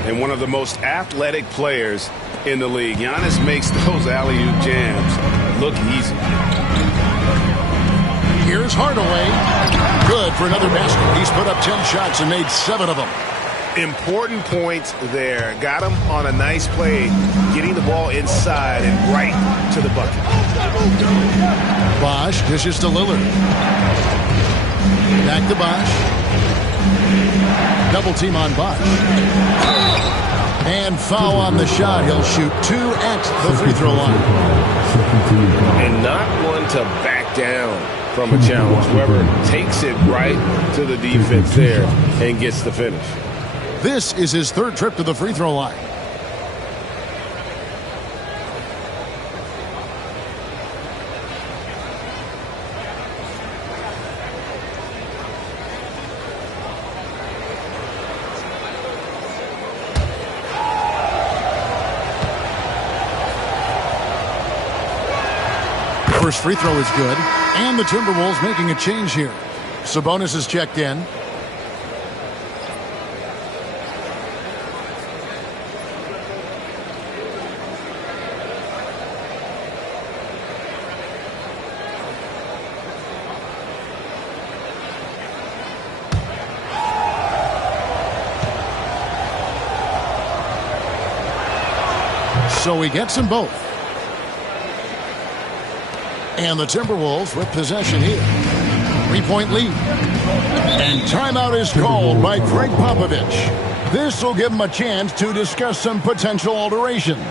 And one of the most athletic players in the league. Giannis makes those alley-oop jams look easy. Here's Hardaway. Good for another basket. He's put up 10 shots and made 7 of them. Important points there. Got him on a nice play, getting the ball inside and right to the bucket. Bosh dishes to Lillard. Back to Bosh. Double team on Bosh. And foul on the shot. He'll shoot 2 at the free throw line. And not one to back down from a challenge. Whoever takes it right to the defense there and gets the finish. This is his 3rd trip to the free throw line. First free throw is good, and the Timberwolves making a change here. Sabonis is checked in. So he gets them both. And the Timberwolves with possession here. 3-point lead. And timeout is called by Greg Popovich. This will give him a chance to discuss some potential alterations.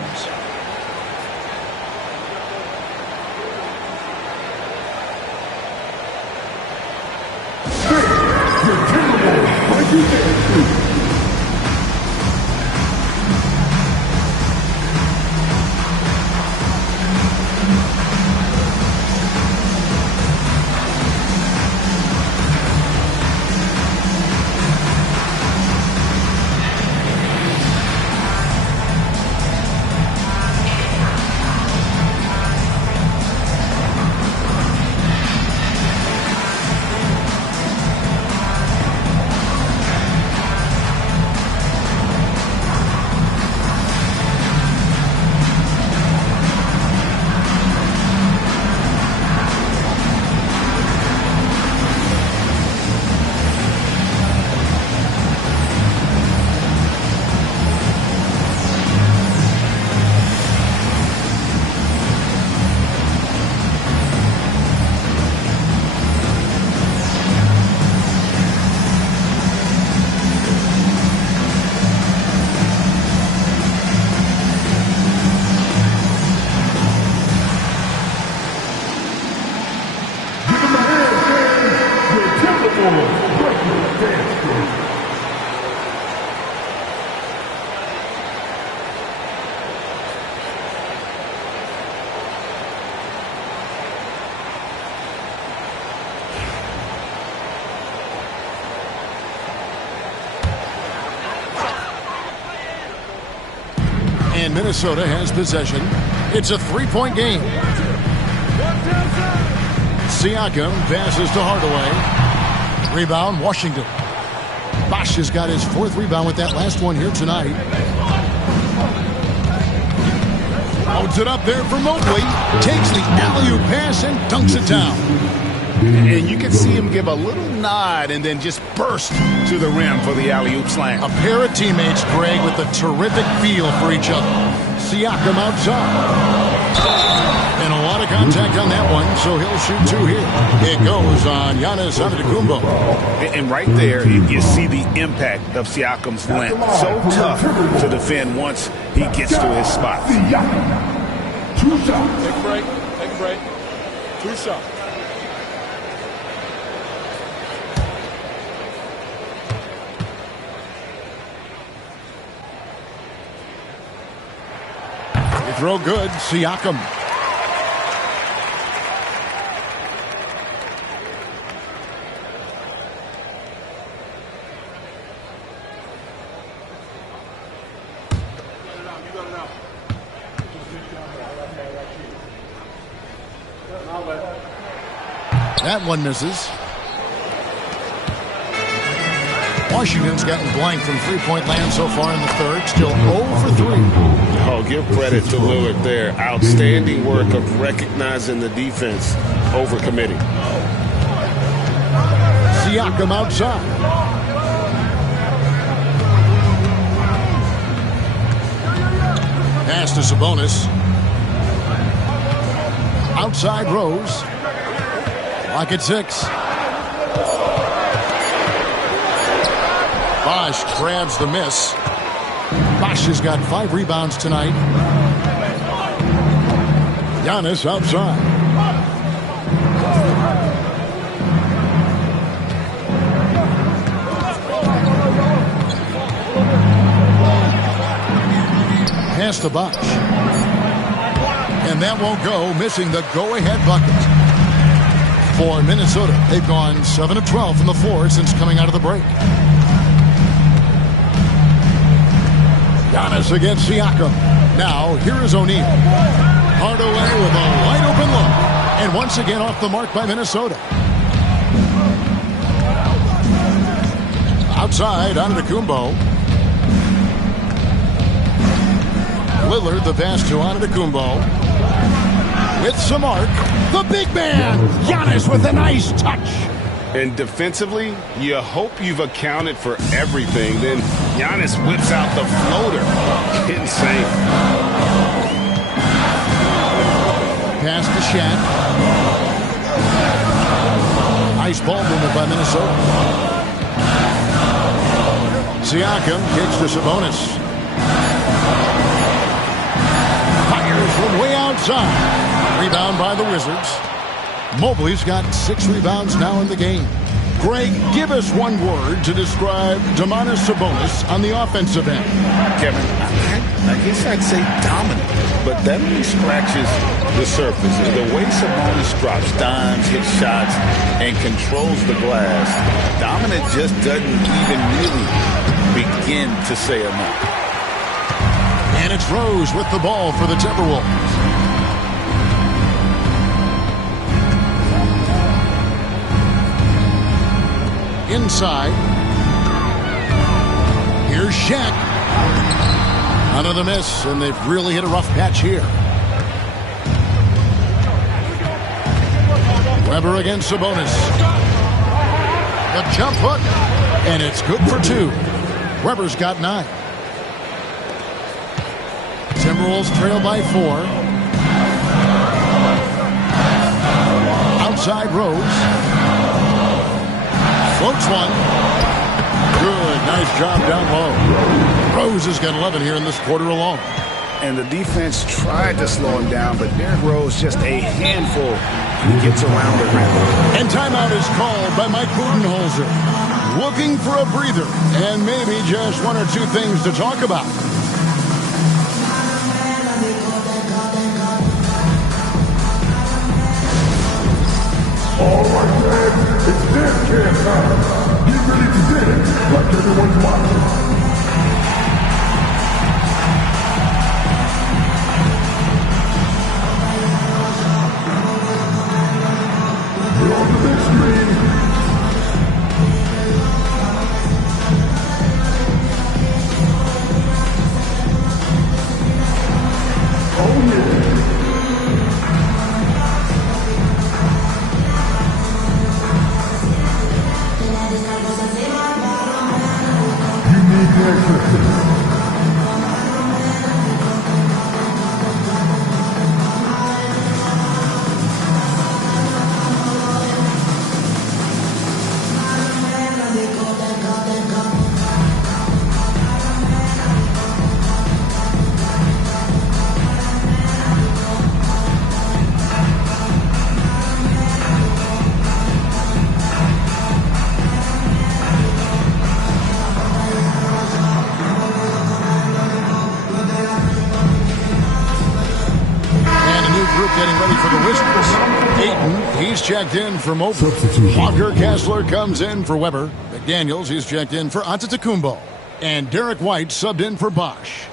And Minnesota has possession. It's a 3-point game. Siakam passes to Hardaway. Rebound, Washington. Bosh has got his 4th rebound with that last one here tonight. Loads it up there for Mobley. Takes the alley-oop pass and dunks it down. And you can see him give a little nod and then just burst to the rim for the alley-oop slam. A pair of teammates, Greg, with a terrific feel for each other. Siakam outside. And a lot of contact on that one, so he'll shoot 2 here. It goes on Giannis Antetokounmpo. And right there, you see the impact of Siakam's length. So tough to defend once he gets to his spot. 2 shots. Take a break. Take a break. 2 shots. Throw good, Siakam. That one misses. Washington's gotten blank from three-point land so far in the third. Still 0 for 3. Oh, give credit to Lillard there. Outstanding work of recognizing the defense over committing. Siakam outside. Pass to Sabonis. Outside Rose. Lock at 6. Bosh grabs the miss. Bosh has got 5 rebounds tonight. Giannis outside. Pass to Bosh. And that won't go, missing the go-ahead bucket. For Minnesota, they've gone 7 of 12 from the floor since coming out of the break. Giannis against Siakam. Now, here is O'Neal. Hardaway with a wide-open look. And once again off the mark by Minnesota. Outside, Antetokounmpo. Lillard, the pass to Antetokounmpo. With some arc. The big man, Giannis with a nice touch. And defensively, you hope you've accounted for everything. Then Giannis whips out the floater. Insane. Pass to Shaq. Nice ball movement by Minnesota. Siakam kicks to Sabonis. Fires from way outside. Rebound by the Wizards. Mobley's got 6 rebounds now in the game. Greg, give us one word to describe Domantas Sabonis on the offensive end. Kevin, I guess I'd say dominant, but that only scratches the surface. The way Sabonis drops dimes, hits shots, and controls the glass, dominant just doesn't even really begin to say enough. And it's Rose with the ball for the Timberwolves. Inside. Here's Shaq. Another miss, and they've really hit a rough patch here. Weber against Sabonis. The jump hook, and it's good for 2. Weber's got 9. Timberwolves trail by 4. Outside Rose. Floats one. Good. Nice job down low. Rose has got 11 here in this quarter alone. And the defense tried to slow him down, but Derrick Rose just a handful. He gets around the rim. And timeout is called by Mike Budenholzer. Looking for a breather and maybe just 1 or 2 things to talk about. All right, fans, it's dance camp time. Get ready to dance like everyone's watching. We're on the big screen. Oh, yeah. He's checked in for Mobley. Walker Kessler comes in for Weber. McDaniels, he's checked in for Antetokounmpo. And Derek White subbed in for Bosch.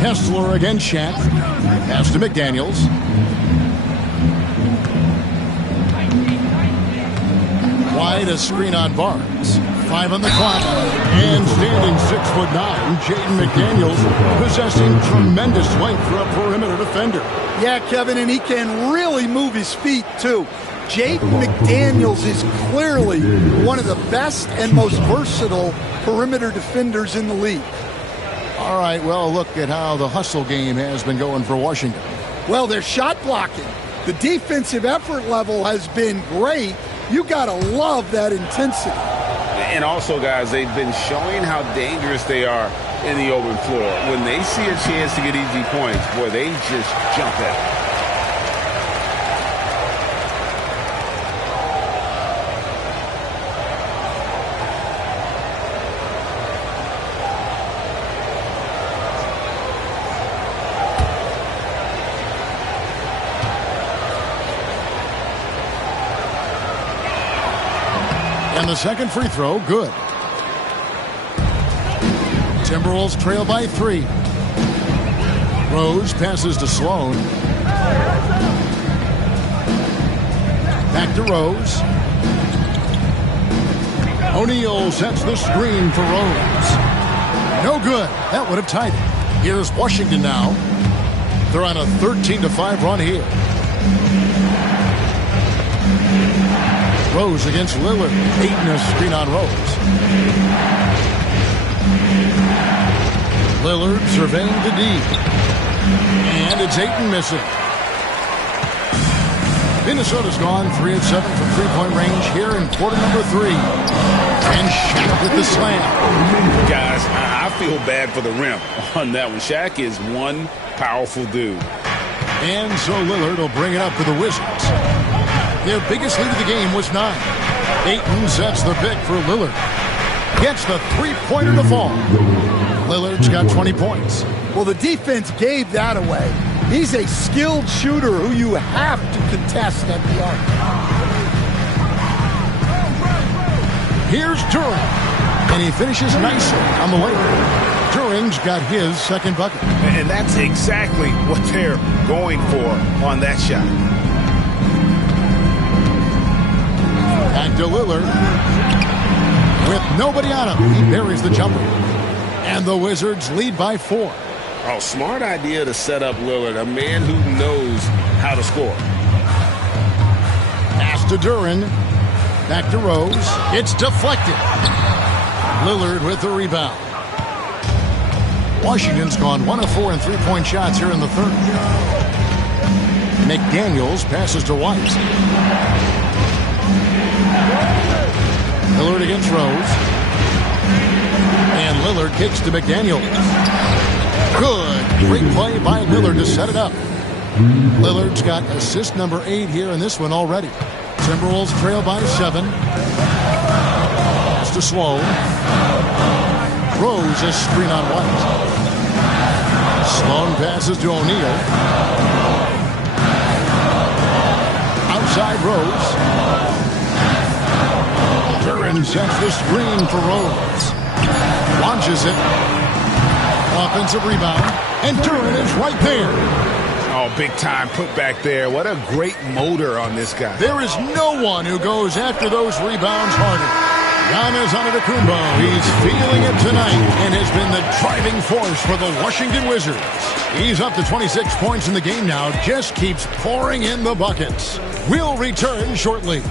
Kessler against Shaq. Pass to McDaniels. White, a screen on Barnes. 5 on the clock. And standing 6'9", Jaden McDaniels, possessing tremendous length for a perimeter defender. Yeah, Kevin, and he can really move his feet, too. Jaden McDaniels is clearly one of the best and most versatile perimeter defenders in the league. All right, well, look at how the hustle game has been going for Washington. Well, they're shot blocking. The defensive effort level has been great. You got to love that intensity. And also, guys, they've been showing how dangerous they are in the open floor. When they see a chance to get easy points, boy, they just jump at it. And the second free throw, good. Timberwolves trail by 3. Rose passes to Sloan. Back to Rose. O'Neal sets the screen for Rose. No good. That would have tied it. Here's Washington now. They're on a 13-5 run here. Rose against Lillard. Ayton a screen on Rose. Lillard surveying the D. And it's Ayton missing. Minnesota's gone 3 of 7 from three-point range here in quarter number 3. And Shaq with the slam. Guys, I feel bad for the rim on that one. Shaq is one powerful dude. And so Lillard will bring it up for the Wizards. Their biggest lead of the game was 9. Ayton sets the pick for Lillard. Gets the three-pointer to fall. Lillard's got 20 points. Well, the defense gave that away. He's a skilled shooter who you have to contest at the arc. Here's Durant. And he finishes nicely on the layup. Durant's got his second bucket. And that's exactly what they're going for on that shot. Back to Lillard. With nobody on him, he buries the jumper. And the Wizards lead by 4. Oh, smart idea to set up Lillard, a man who knows how to score. Pass to Duran. Back to Rose. It's deflected. Lillard with the rebound. Washington's gone 1 of 4 in three-point shots here in the third. McDaniels passes to White. Lillard against Rose. And Lillard kicks to McDaniels. Good. Great play by Lillard to set it up. Lillard's got assist number 8 here in this one already. Timberwolves trail by 7. It's to Sloan. Rose a screen on White. Sloan passes to O'Neal. Outside Rose. Duran sets the screen for Rose. Launches it. Offensive rebound. And Duran is right there. Oh, big time put back there. What a great motor on this guy. There is no one who goes after those rebounds harder. Giannis Antetokounmpo, he's feeling it tonight and has been the driving force for the Washington Wizards. He's up to 26 points in the game now, just keeps pouring in the buckets. We'll return shortly.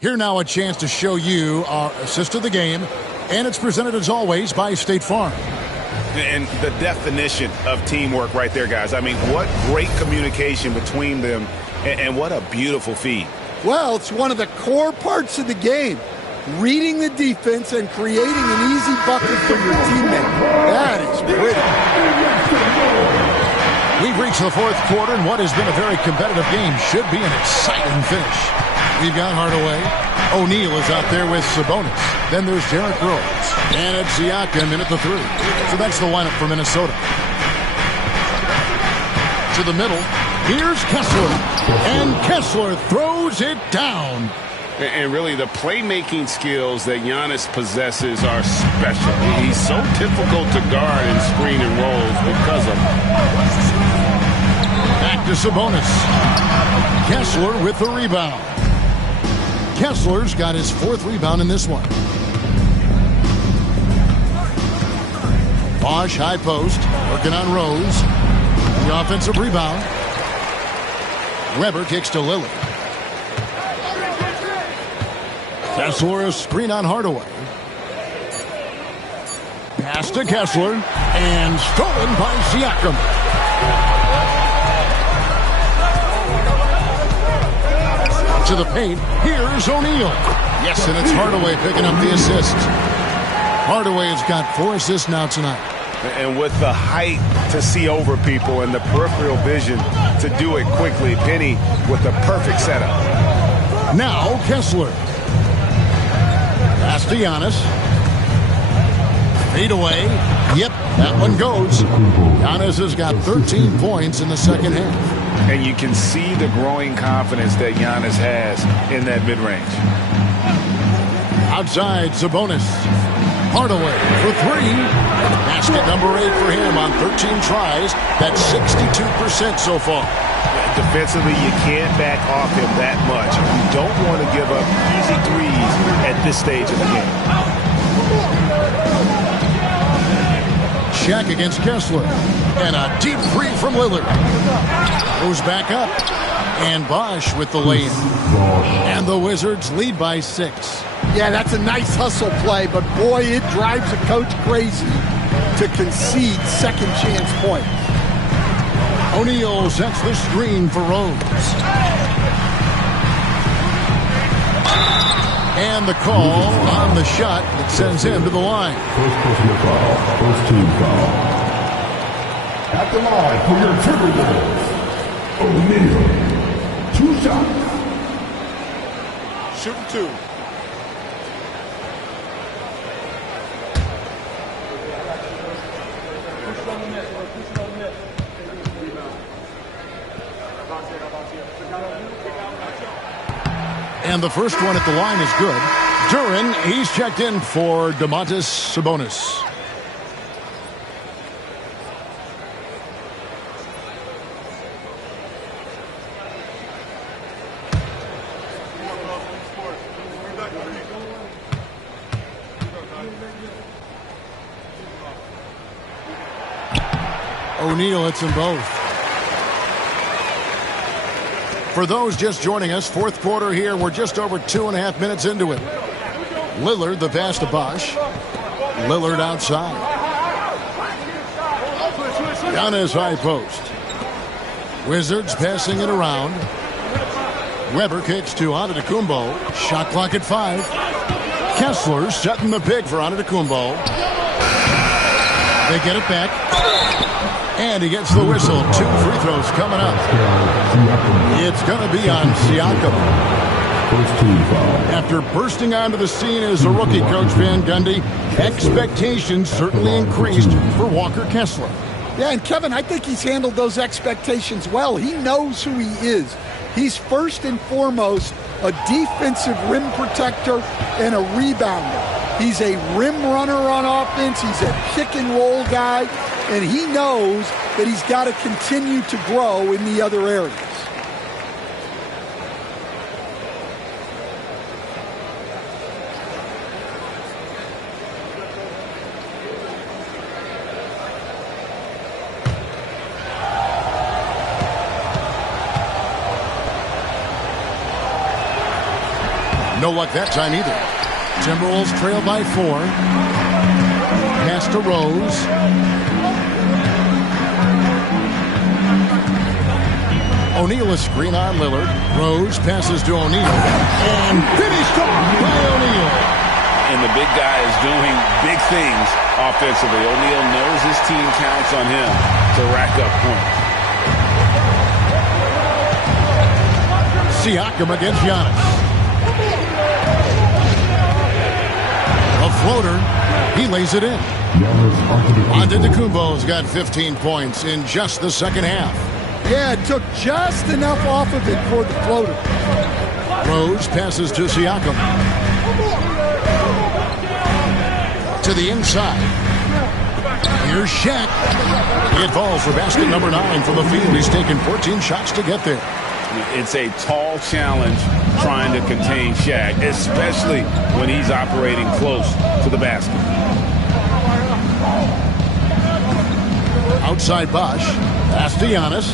Here now a chance to show you our assist of the game, and it's presented as always by State Farm. And the definition of teamwork right there, guys. I mean, what great communication between them, and what a beautiful feed. Well, it's one of the core parts of the game. Reading the defense and creating an easy bucket for your teammate. That is pretty. We've reached the fourth quarter, and what has been a very competitive game should be an exciting finish. We've got Hardaway. O'Neal is out there with Sabonis. Then there's Derrick Rose. And it's Siakam in at the 3. So that's the lineup for Minnesota. To the middle. Here's Kessler. And Kessler throws it down. And really, the playmaking skills that Giannis possesses are special. He's so difficult to guard in screen and rolls because of it. Back to Sabonis. Kessler with the rebound. Kessler's got his 4th rebound in this one. Bosch, high post, working on Rose. The offensive rebound. Weber kicks to Lillard. Kessler, a screen on Hardaway. Pass to Kessler, and stolen by Siakam. To the paint, here's O'Neal. Yes, and it's Hardaway picking up the assist. Hardaway has got 4 assists now tonight. And with the height to see over people and the peripheral vision to do it quickly, Penny with the perfect setup. Now Kessler. Pass to Giannis. Fade away. Yep, that one goes. Giannis has got 13 points in the second half. And you can see the growing confidence that Giannis has in that mid-range. Outside, Sabonis. Hardaway for 3. Basket number 8 for him on 13 tries. That's 62% so far. Defensively, you can't back off him that much. You don't want to give up easy threes at this stage of the game. Check against Kessler. And a deep 3 from Lillard. Goes back up. And Bosch with the lane. And the Wizards lead by 6. Yeah, that's a nice hustle play, but boy, it drives a coach crazy to concede second chance points. O'Neal sets the screen for Rose. And the call on the shot that sends him to the line. First personal foul. First team foul. At the line for your Timberwolves, O'Neal. 2 shots. Shooting 2. And the first one at the line is good. Duran, he's checked in for Domantas Sabonis. O'Neal hits them both. For those just joining us, fourth quarter here. We're just over 2.5 minutes into it. Lillard, the pass to Bosch. Lillard outside. Giannis high post. Wizards passing it around. Weber kicks to Antetokounmpo. Shot clock at 5. Kessler setting the pick for Antetokounmpo. They get it back. And he gets the whistle. 2 free throws coming up. It's going to be on Siakam. After bursting onto the scene as a rookie, Coach Van Gundy, expectations certainly increased for Walker Kessler. Yeah, and Kevin, I think he's handled those expectations well. He knows who he is. He's first and foremost a defensive rim protector and a rebounder. He's a rim runner on offense. He's a pick and roll guy. And he knows that he's got to continue to grow in the other areas. No luck that time either. Timberwolves trail by 4. Pass to Rose. O'Neal a screen on Lillard. Rose passes to O'Neal. And finished off by O'Neal. And the big guy is doing big things offensively. O'Neal knows his team counts on him to rack up points. Siakam against Giannis. A floater. He lays it in. Antetokounmpo's got 15 points in just the second half. Yeah, it took just enough off of it for the floater. Rose passes to Siakam. To the inside. Here's Shaq. It falls for basket number 9 from the field. He's taken 14 shots to get there. It's a tall challenge trying to contain Shaq, especially when he's operating close to the basket. Outside Bosh. Pass to Giannis.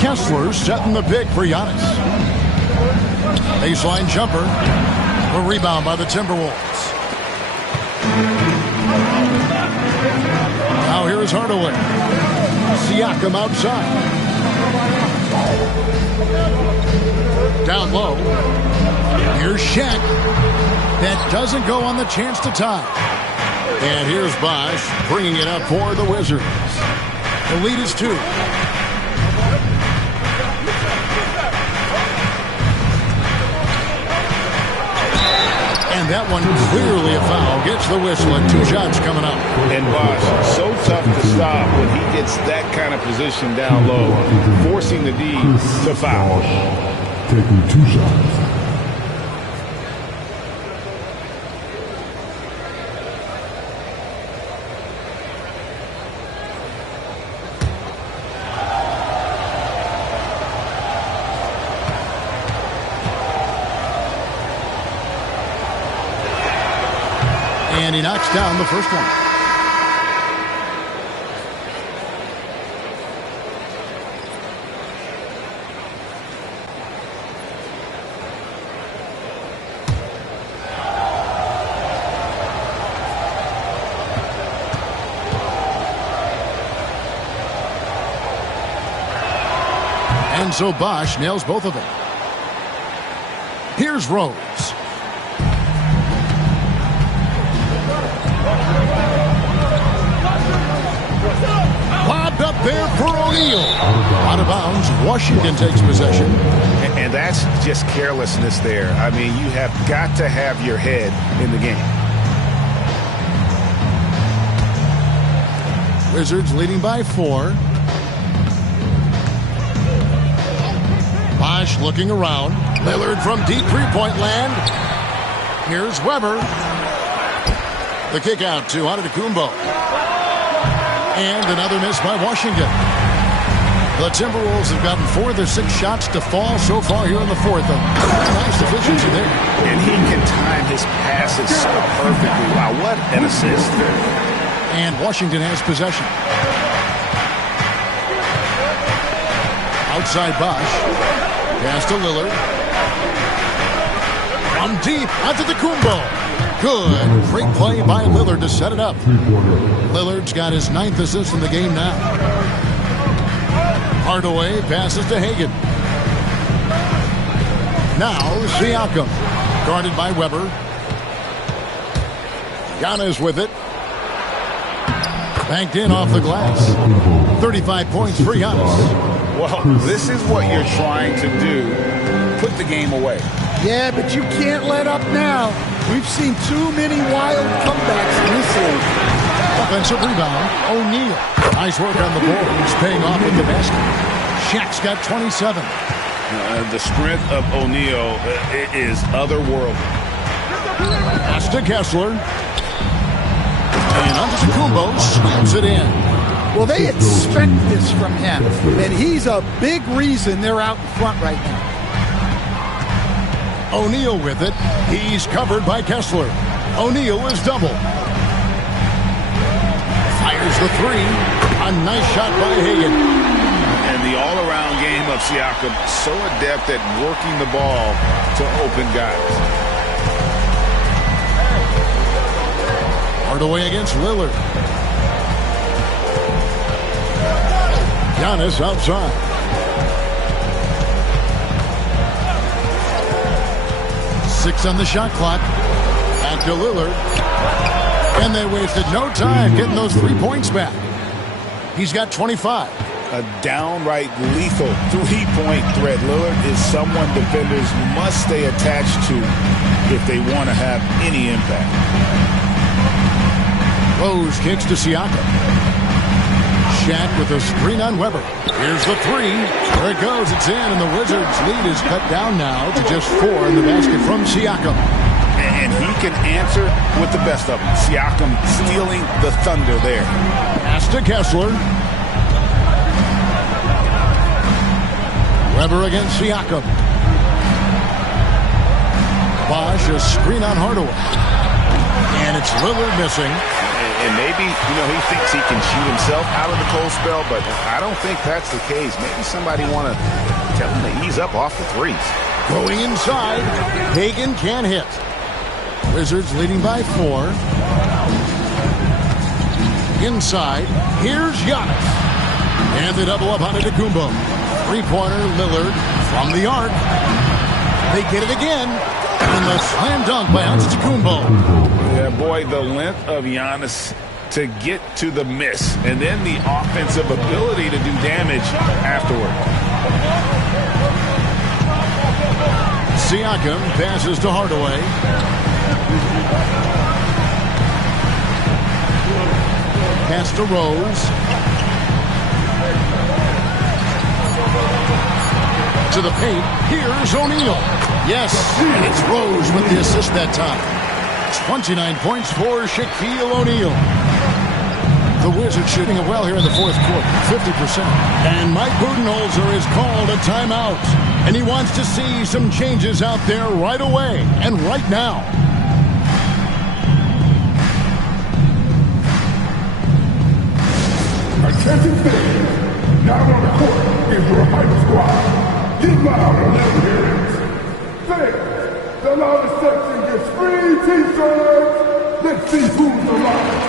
Kessler setting the pick for Giannis. Baseline jumper. A rebound by the Timberwolves. Now here's Hardaway. Siakam outside. Down low. Here's Shaq. That doesn't go on the chance to tie. And here's Bosh bringing it up for the Wizards. The lead is 2. And that one clearly a foul. Gets the whistle and 2 shots coming up. And Bosh, so tough to stop when he gets that kind of position down low, forcing the D to foul. Taking 2 shots. And he knocks down the first one. And so Bosh nails both of them. Here's Rose. Lobbed up there for O'Neal. Out of bounds. Washington takes possession. And that's just carelessness there. I mean, you have got to have your head in the game. Wizards leading by 4. Bosh looking around. Lillard from deep three-point land. Here's Weber. The kick out to Antetokounmpo. And another miss by Washington. The Timberwolves have gotten 4 of their 6 shots to fall so far here in the 4th. A nice efficiency there. And he can time his passes so perfectly. Wow, what an assist. And Washington has possession. Outside Bosh. Pass to Lillard. From deep, Antetokounmpo. Good. Great play by Lillard to set it up. Lillard's got his 9th assist in the game now. Hardaway passes to Hagan. Now Siakam. Guarded by Weber. Giannis with it. Banked in off the glass. 35 points for Giannis. Well, this is what you're trying to do. Put the game away. Yeah, but you can't let up now. We've seen too many wild comebacks in this league. Offensive rebound. O'Neal. Nice work on the boards. Paying off with the basket. Shaq's got 27. The strength of O'Neal is otherworldly. Pass to Kessler. And Antetokounmpo slams it in. Well, they expect this from him, and he's a big reason they're out in front right now. O'Neal with it. He's covered by Kessler. O'Neal is double. Fires the 3. A nice shot by Hagan. And the all-around game of Siakam, so adept at working the ball to open guys. Hardaway against Lillard. Giannis outside. Six on the shot clock. Back to Lillard. And they wasted no time getting those 3 points back. He's got 25. A downright lethal three-point threat. Lillard is someone defenders must stay attached to if they want to have any impact. Rose kicks to Siakam. Shaq with a screen on Weber. Here's the three. There it goes. It's in, and the Wizards' lead is cut down now to just 4 in the basket from Siakam. And he can answer with the best of them. Siakam stealing the thunder there. Pass to Kessler. Weber against Siakam. Bosch, a screen on Hardaway. And it's Lillard missing. And maybe, he thinks he can shoot himself out of the cold spell, but I don't think that's the case. Maybe somebody want to tell him to ease up off the threes. Going inside. Hagan can't hit. Wizards leading by 4. Inside. Here's Giannis. And they double up on Antetokounmpo. Three-pointer Lillard from the arc. They get it again. And the slam dunk by Antetokounmpo. Yeah, boy, the length of Giannis to get to the miss. And then the offensive ability to do damage afterward. Siakam passes to Hardaway. Pass to Rose. To the paint. Here's O'Neal. Yes, and it's Rose with the assist that time. 29 points for Shaquille O'Neal. The Wizards shooting it well here in the fourth quarter, 50%. And Mike Budenholzer has called a timeout. And he wants to see some changes out there right away and right now. Attention fans, now on the court is your hype squad. Get loud and let them hear it. Fans, the loudest section gets free t-shirts. Let's see who's the loudest.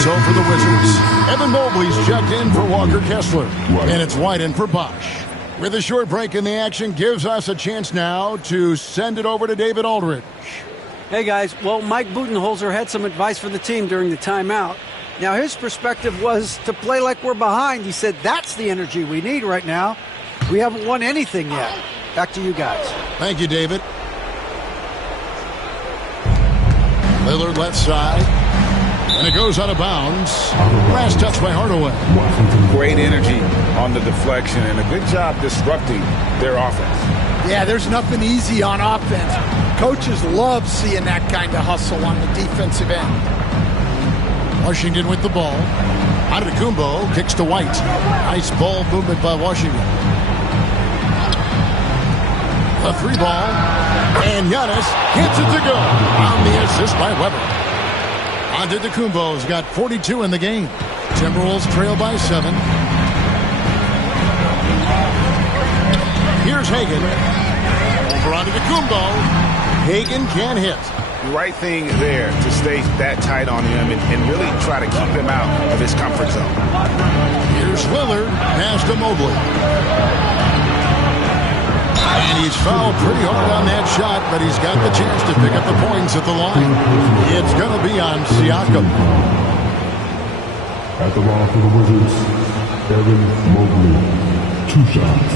So for the Wizards, Evan Mobley's checked in for Walker Kessler. And it's White in for Bosch. With a short break in the action, gives us a chance now to send it over to David Aldridge. Hey, guys. Well, Mike Budenholzer had some advice for the team during the timeout. Now, his perspective was to play like we're behind. He said that's the energy we need right now. We haven't won anything yet. Back to you guys. Thank you, David. Lillard left side. And it goes out of bounds. Last touch by Hardaway. Great energy on the deflection and a good job disrupting their offense. Yeah, there's nothing easy on offense. Coaches love seeing that kind of hustle on the defensive end. Washington with the ball. Antetokounmpo kicks to White. Nice ball movement by Washington. A three ball. And Giannis hits it to go on the assist by Weber. Antetokounmpo's got 42 in the game. Timberwolves trail by 7. Here's Hagan. Over Antetokounmpo. Hagan can't hit. Right thing there to stay that tight on him and really try to keep him out of his comfort zone. Here's Lillard. Pass to Mobley. And he's fouled pretty hard on that shot, but he's got the chance to pick up the points at the line. It's going to be on Siakam. At the line for the Wizards, Evan Mobley. 2 shots.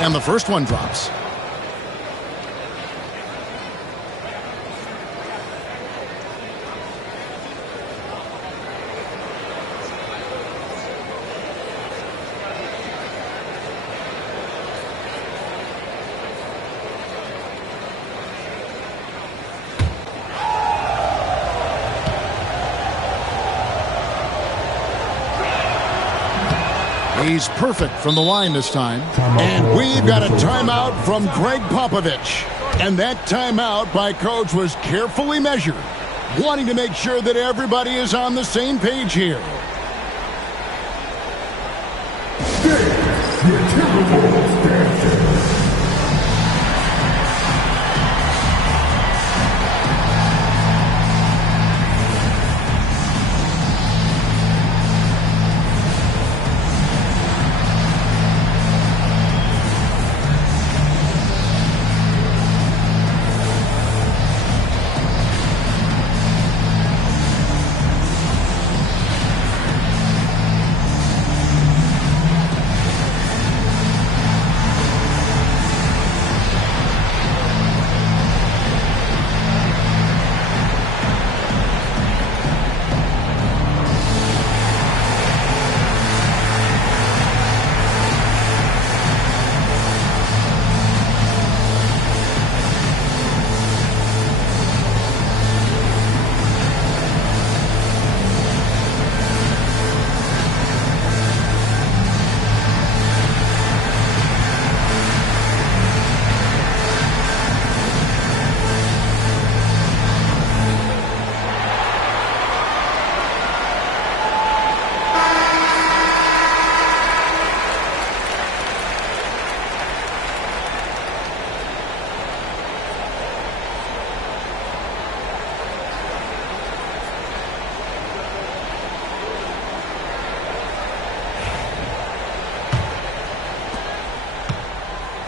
And the first one drops. He's perfect from the line this time. And we've got a timeout from Greg Popovich. And that timeout by Coach was carefully measured, wanting to make sure that everybody is on the same page here. Your Timberwolves dancing.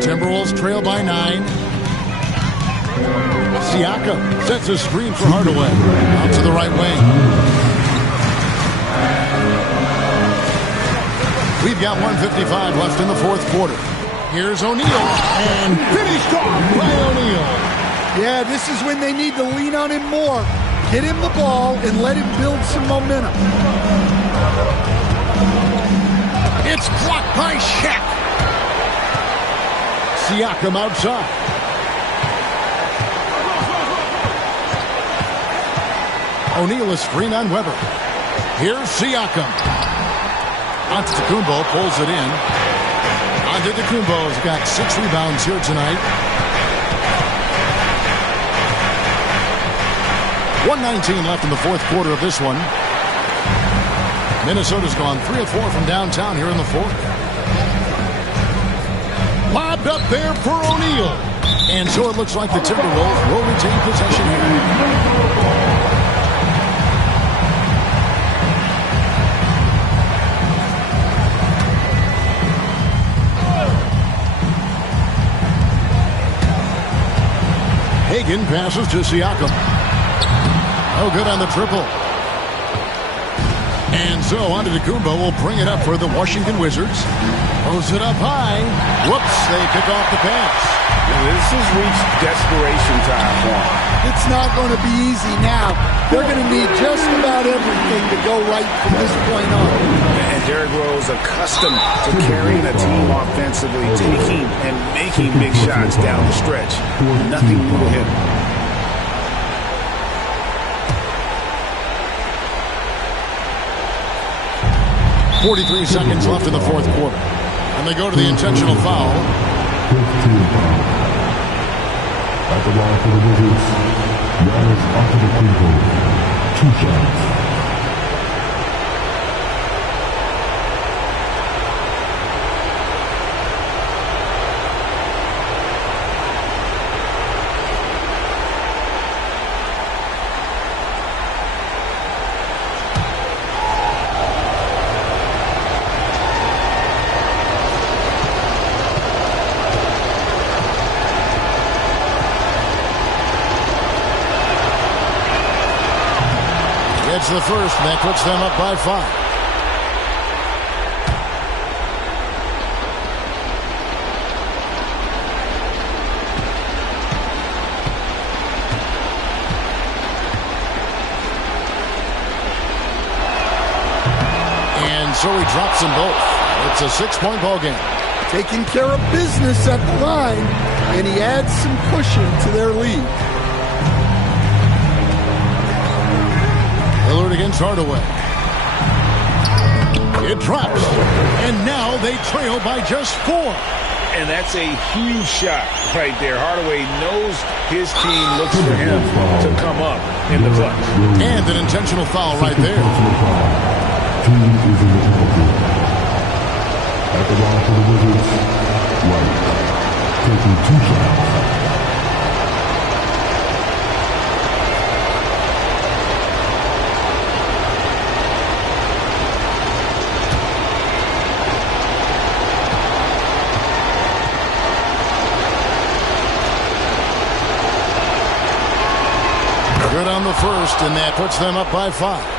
Timberwolves trail by 9. Siakam sets a screen for Hardaway. Out to the right wing. We've got 1:55 left in the fourth quarter. Here's O'Neal, and finished off by O'Neal. Yeah, this is when they need to lean on him more. Get him the ball and let him build some momentum. It's blocked by Shaq. Siakam outside. O'Neal is screen on Weber. Here's Siakam. Antetokounmpo pulls it in. Antetokounmpo's got 6 rebounds here tonight. 1:19 left in the fourth quarter of this one. Minnesota's gone 3 of 4 from downtown here in the fourth. Lobbed up there for O'Neal. And so it looks like the Timberwolves will retain possession here. Hagan passes to Siakam. Oh, good on the triple. And so Antetokounmpo will bring it up for the Washington Wizards. Throws it up high. Whoops, they pick off the pass. This has reached desperation time for them. It's not going to be easy now. They're going to need just about everything to go right from this point on. And Derrick Rose, accustomed to carrying a team offensively, taking and making big shots down the stretch. Nothing new to him. .43 seconds left in the fourth quarter. And they go to the intentional foul. 15 foul. At the line for the Wizards, Giannis Antetokounmpo, 2 shots. the first, and that puts them up by 5. And so he drops them both. It's a 6-point ball game. Taking care of business at the line, and he adds some cushion to their lead. Lillard against Hardaway. It drops, and now they trail by just 4. And that's a huge shot right there. Hardaway knows his team looks for him to come up in the clutch. And an intentional foul right there. Team is in the penalty. At the line for the Wizards, White taking 2 shots. Good on the first, and that puts them up by 5.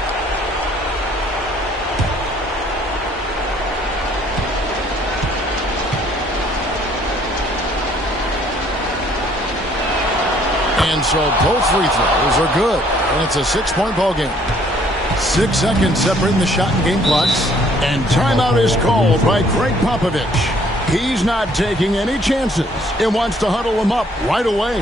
And so both free throws are good, and it's a 6-point ball game. 6 seconds separating the shot and game clocks. And timeout is called by Greg Popovich. He's not taking any chances and wants to huddle them up right away.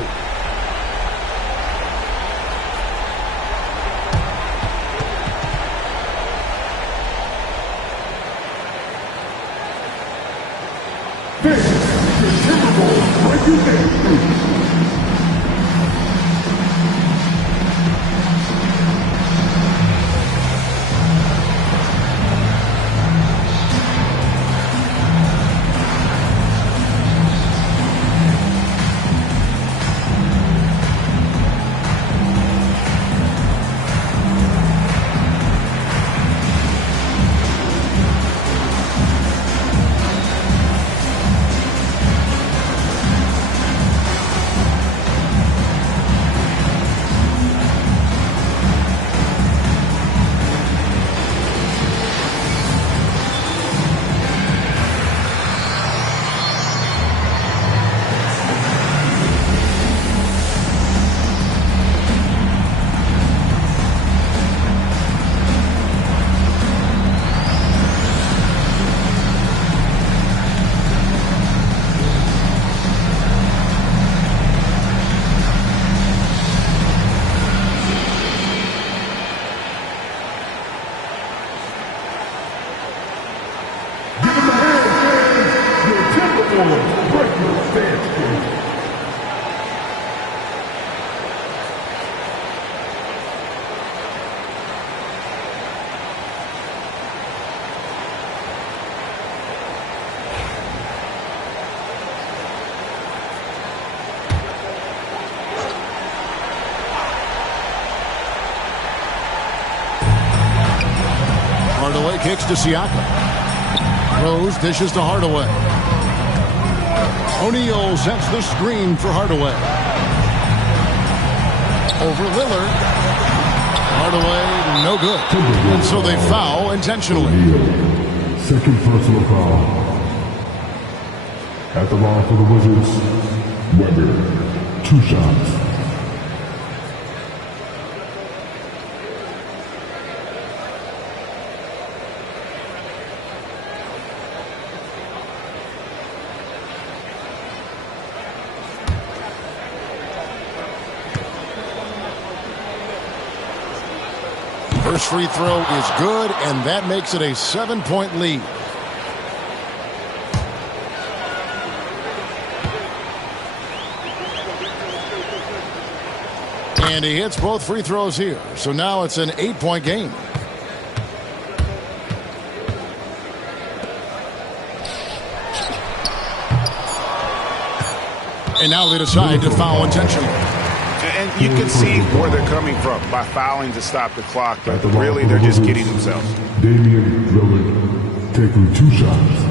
This is Timberwolves regulation. Hardaway kicks to Siakam. Rose dishes to Hardaway. O'Neal sets the screen for Hardaway. Over Lillard. Hardaway, no good. And so they foul intentionally. Second personal foul. At the line for the Wizards, Weber, 2 shots. First free throw is good, and that makes it a 7-point lead. And he hits both free throws here. So now it's an 8-point game. And now they decide to foul intentionally. And you can see where they're coming from by fouling to stop the clock, but really they're just kidding themselves. Damian Lillard taking 2 shots.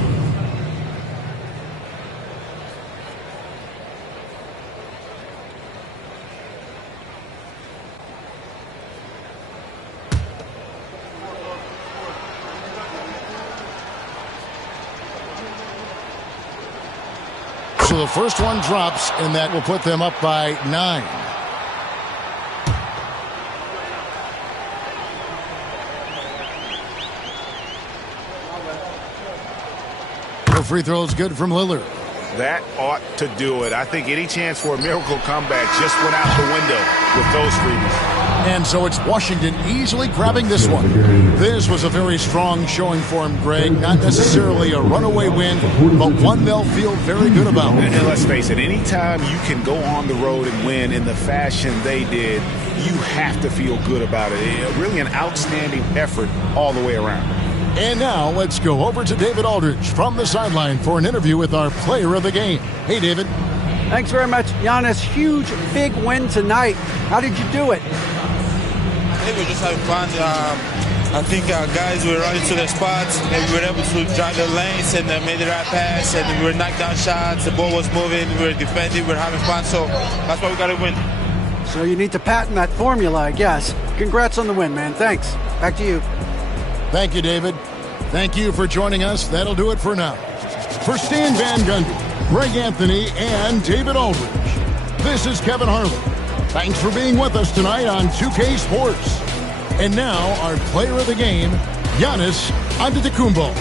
So the first one drops, and that will put them up by 9. The free throw is good from Lillard. That ought to do it. I think any chance for a miracle comeback just went out the window with those freebies. And so it's Washington easily grabbing this one. This was a very strong showing for him, Greg. Not necessarily a runaway win, but one they'll feel very good about. And let's face it, anytime you can go on the road and win in the fashion they did, you have to feel good about it. Really an outstanding effort all the way around. And now let's go over to David Aldridge from the sideline for an interview with our player of the game. Hey, David. Thanks very much, Giannis. Huge, big win tonight. How did you do it? I think we're just having fun. I think our guys were running to their spots, and we were able to drive the lanes and made the right pass, and we were knocking down shots. The ball was moving. We were defending. We were having fun. So that's why we got to win. So you need to patent that formula, I guess. Congrats on the win, man. Thanks. Back to you. Thank you, David. Thank you for joining us. That'll do it for now. For Stan Van Gundy, Greg Anthony, and David Aldridge, this is Kevin Harlan. Thanks for being with us tonight on 2K Sports. And now, our player of the game, Giannis Antetokounmpo.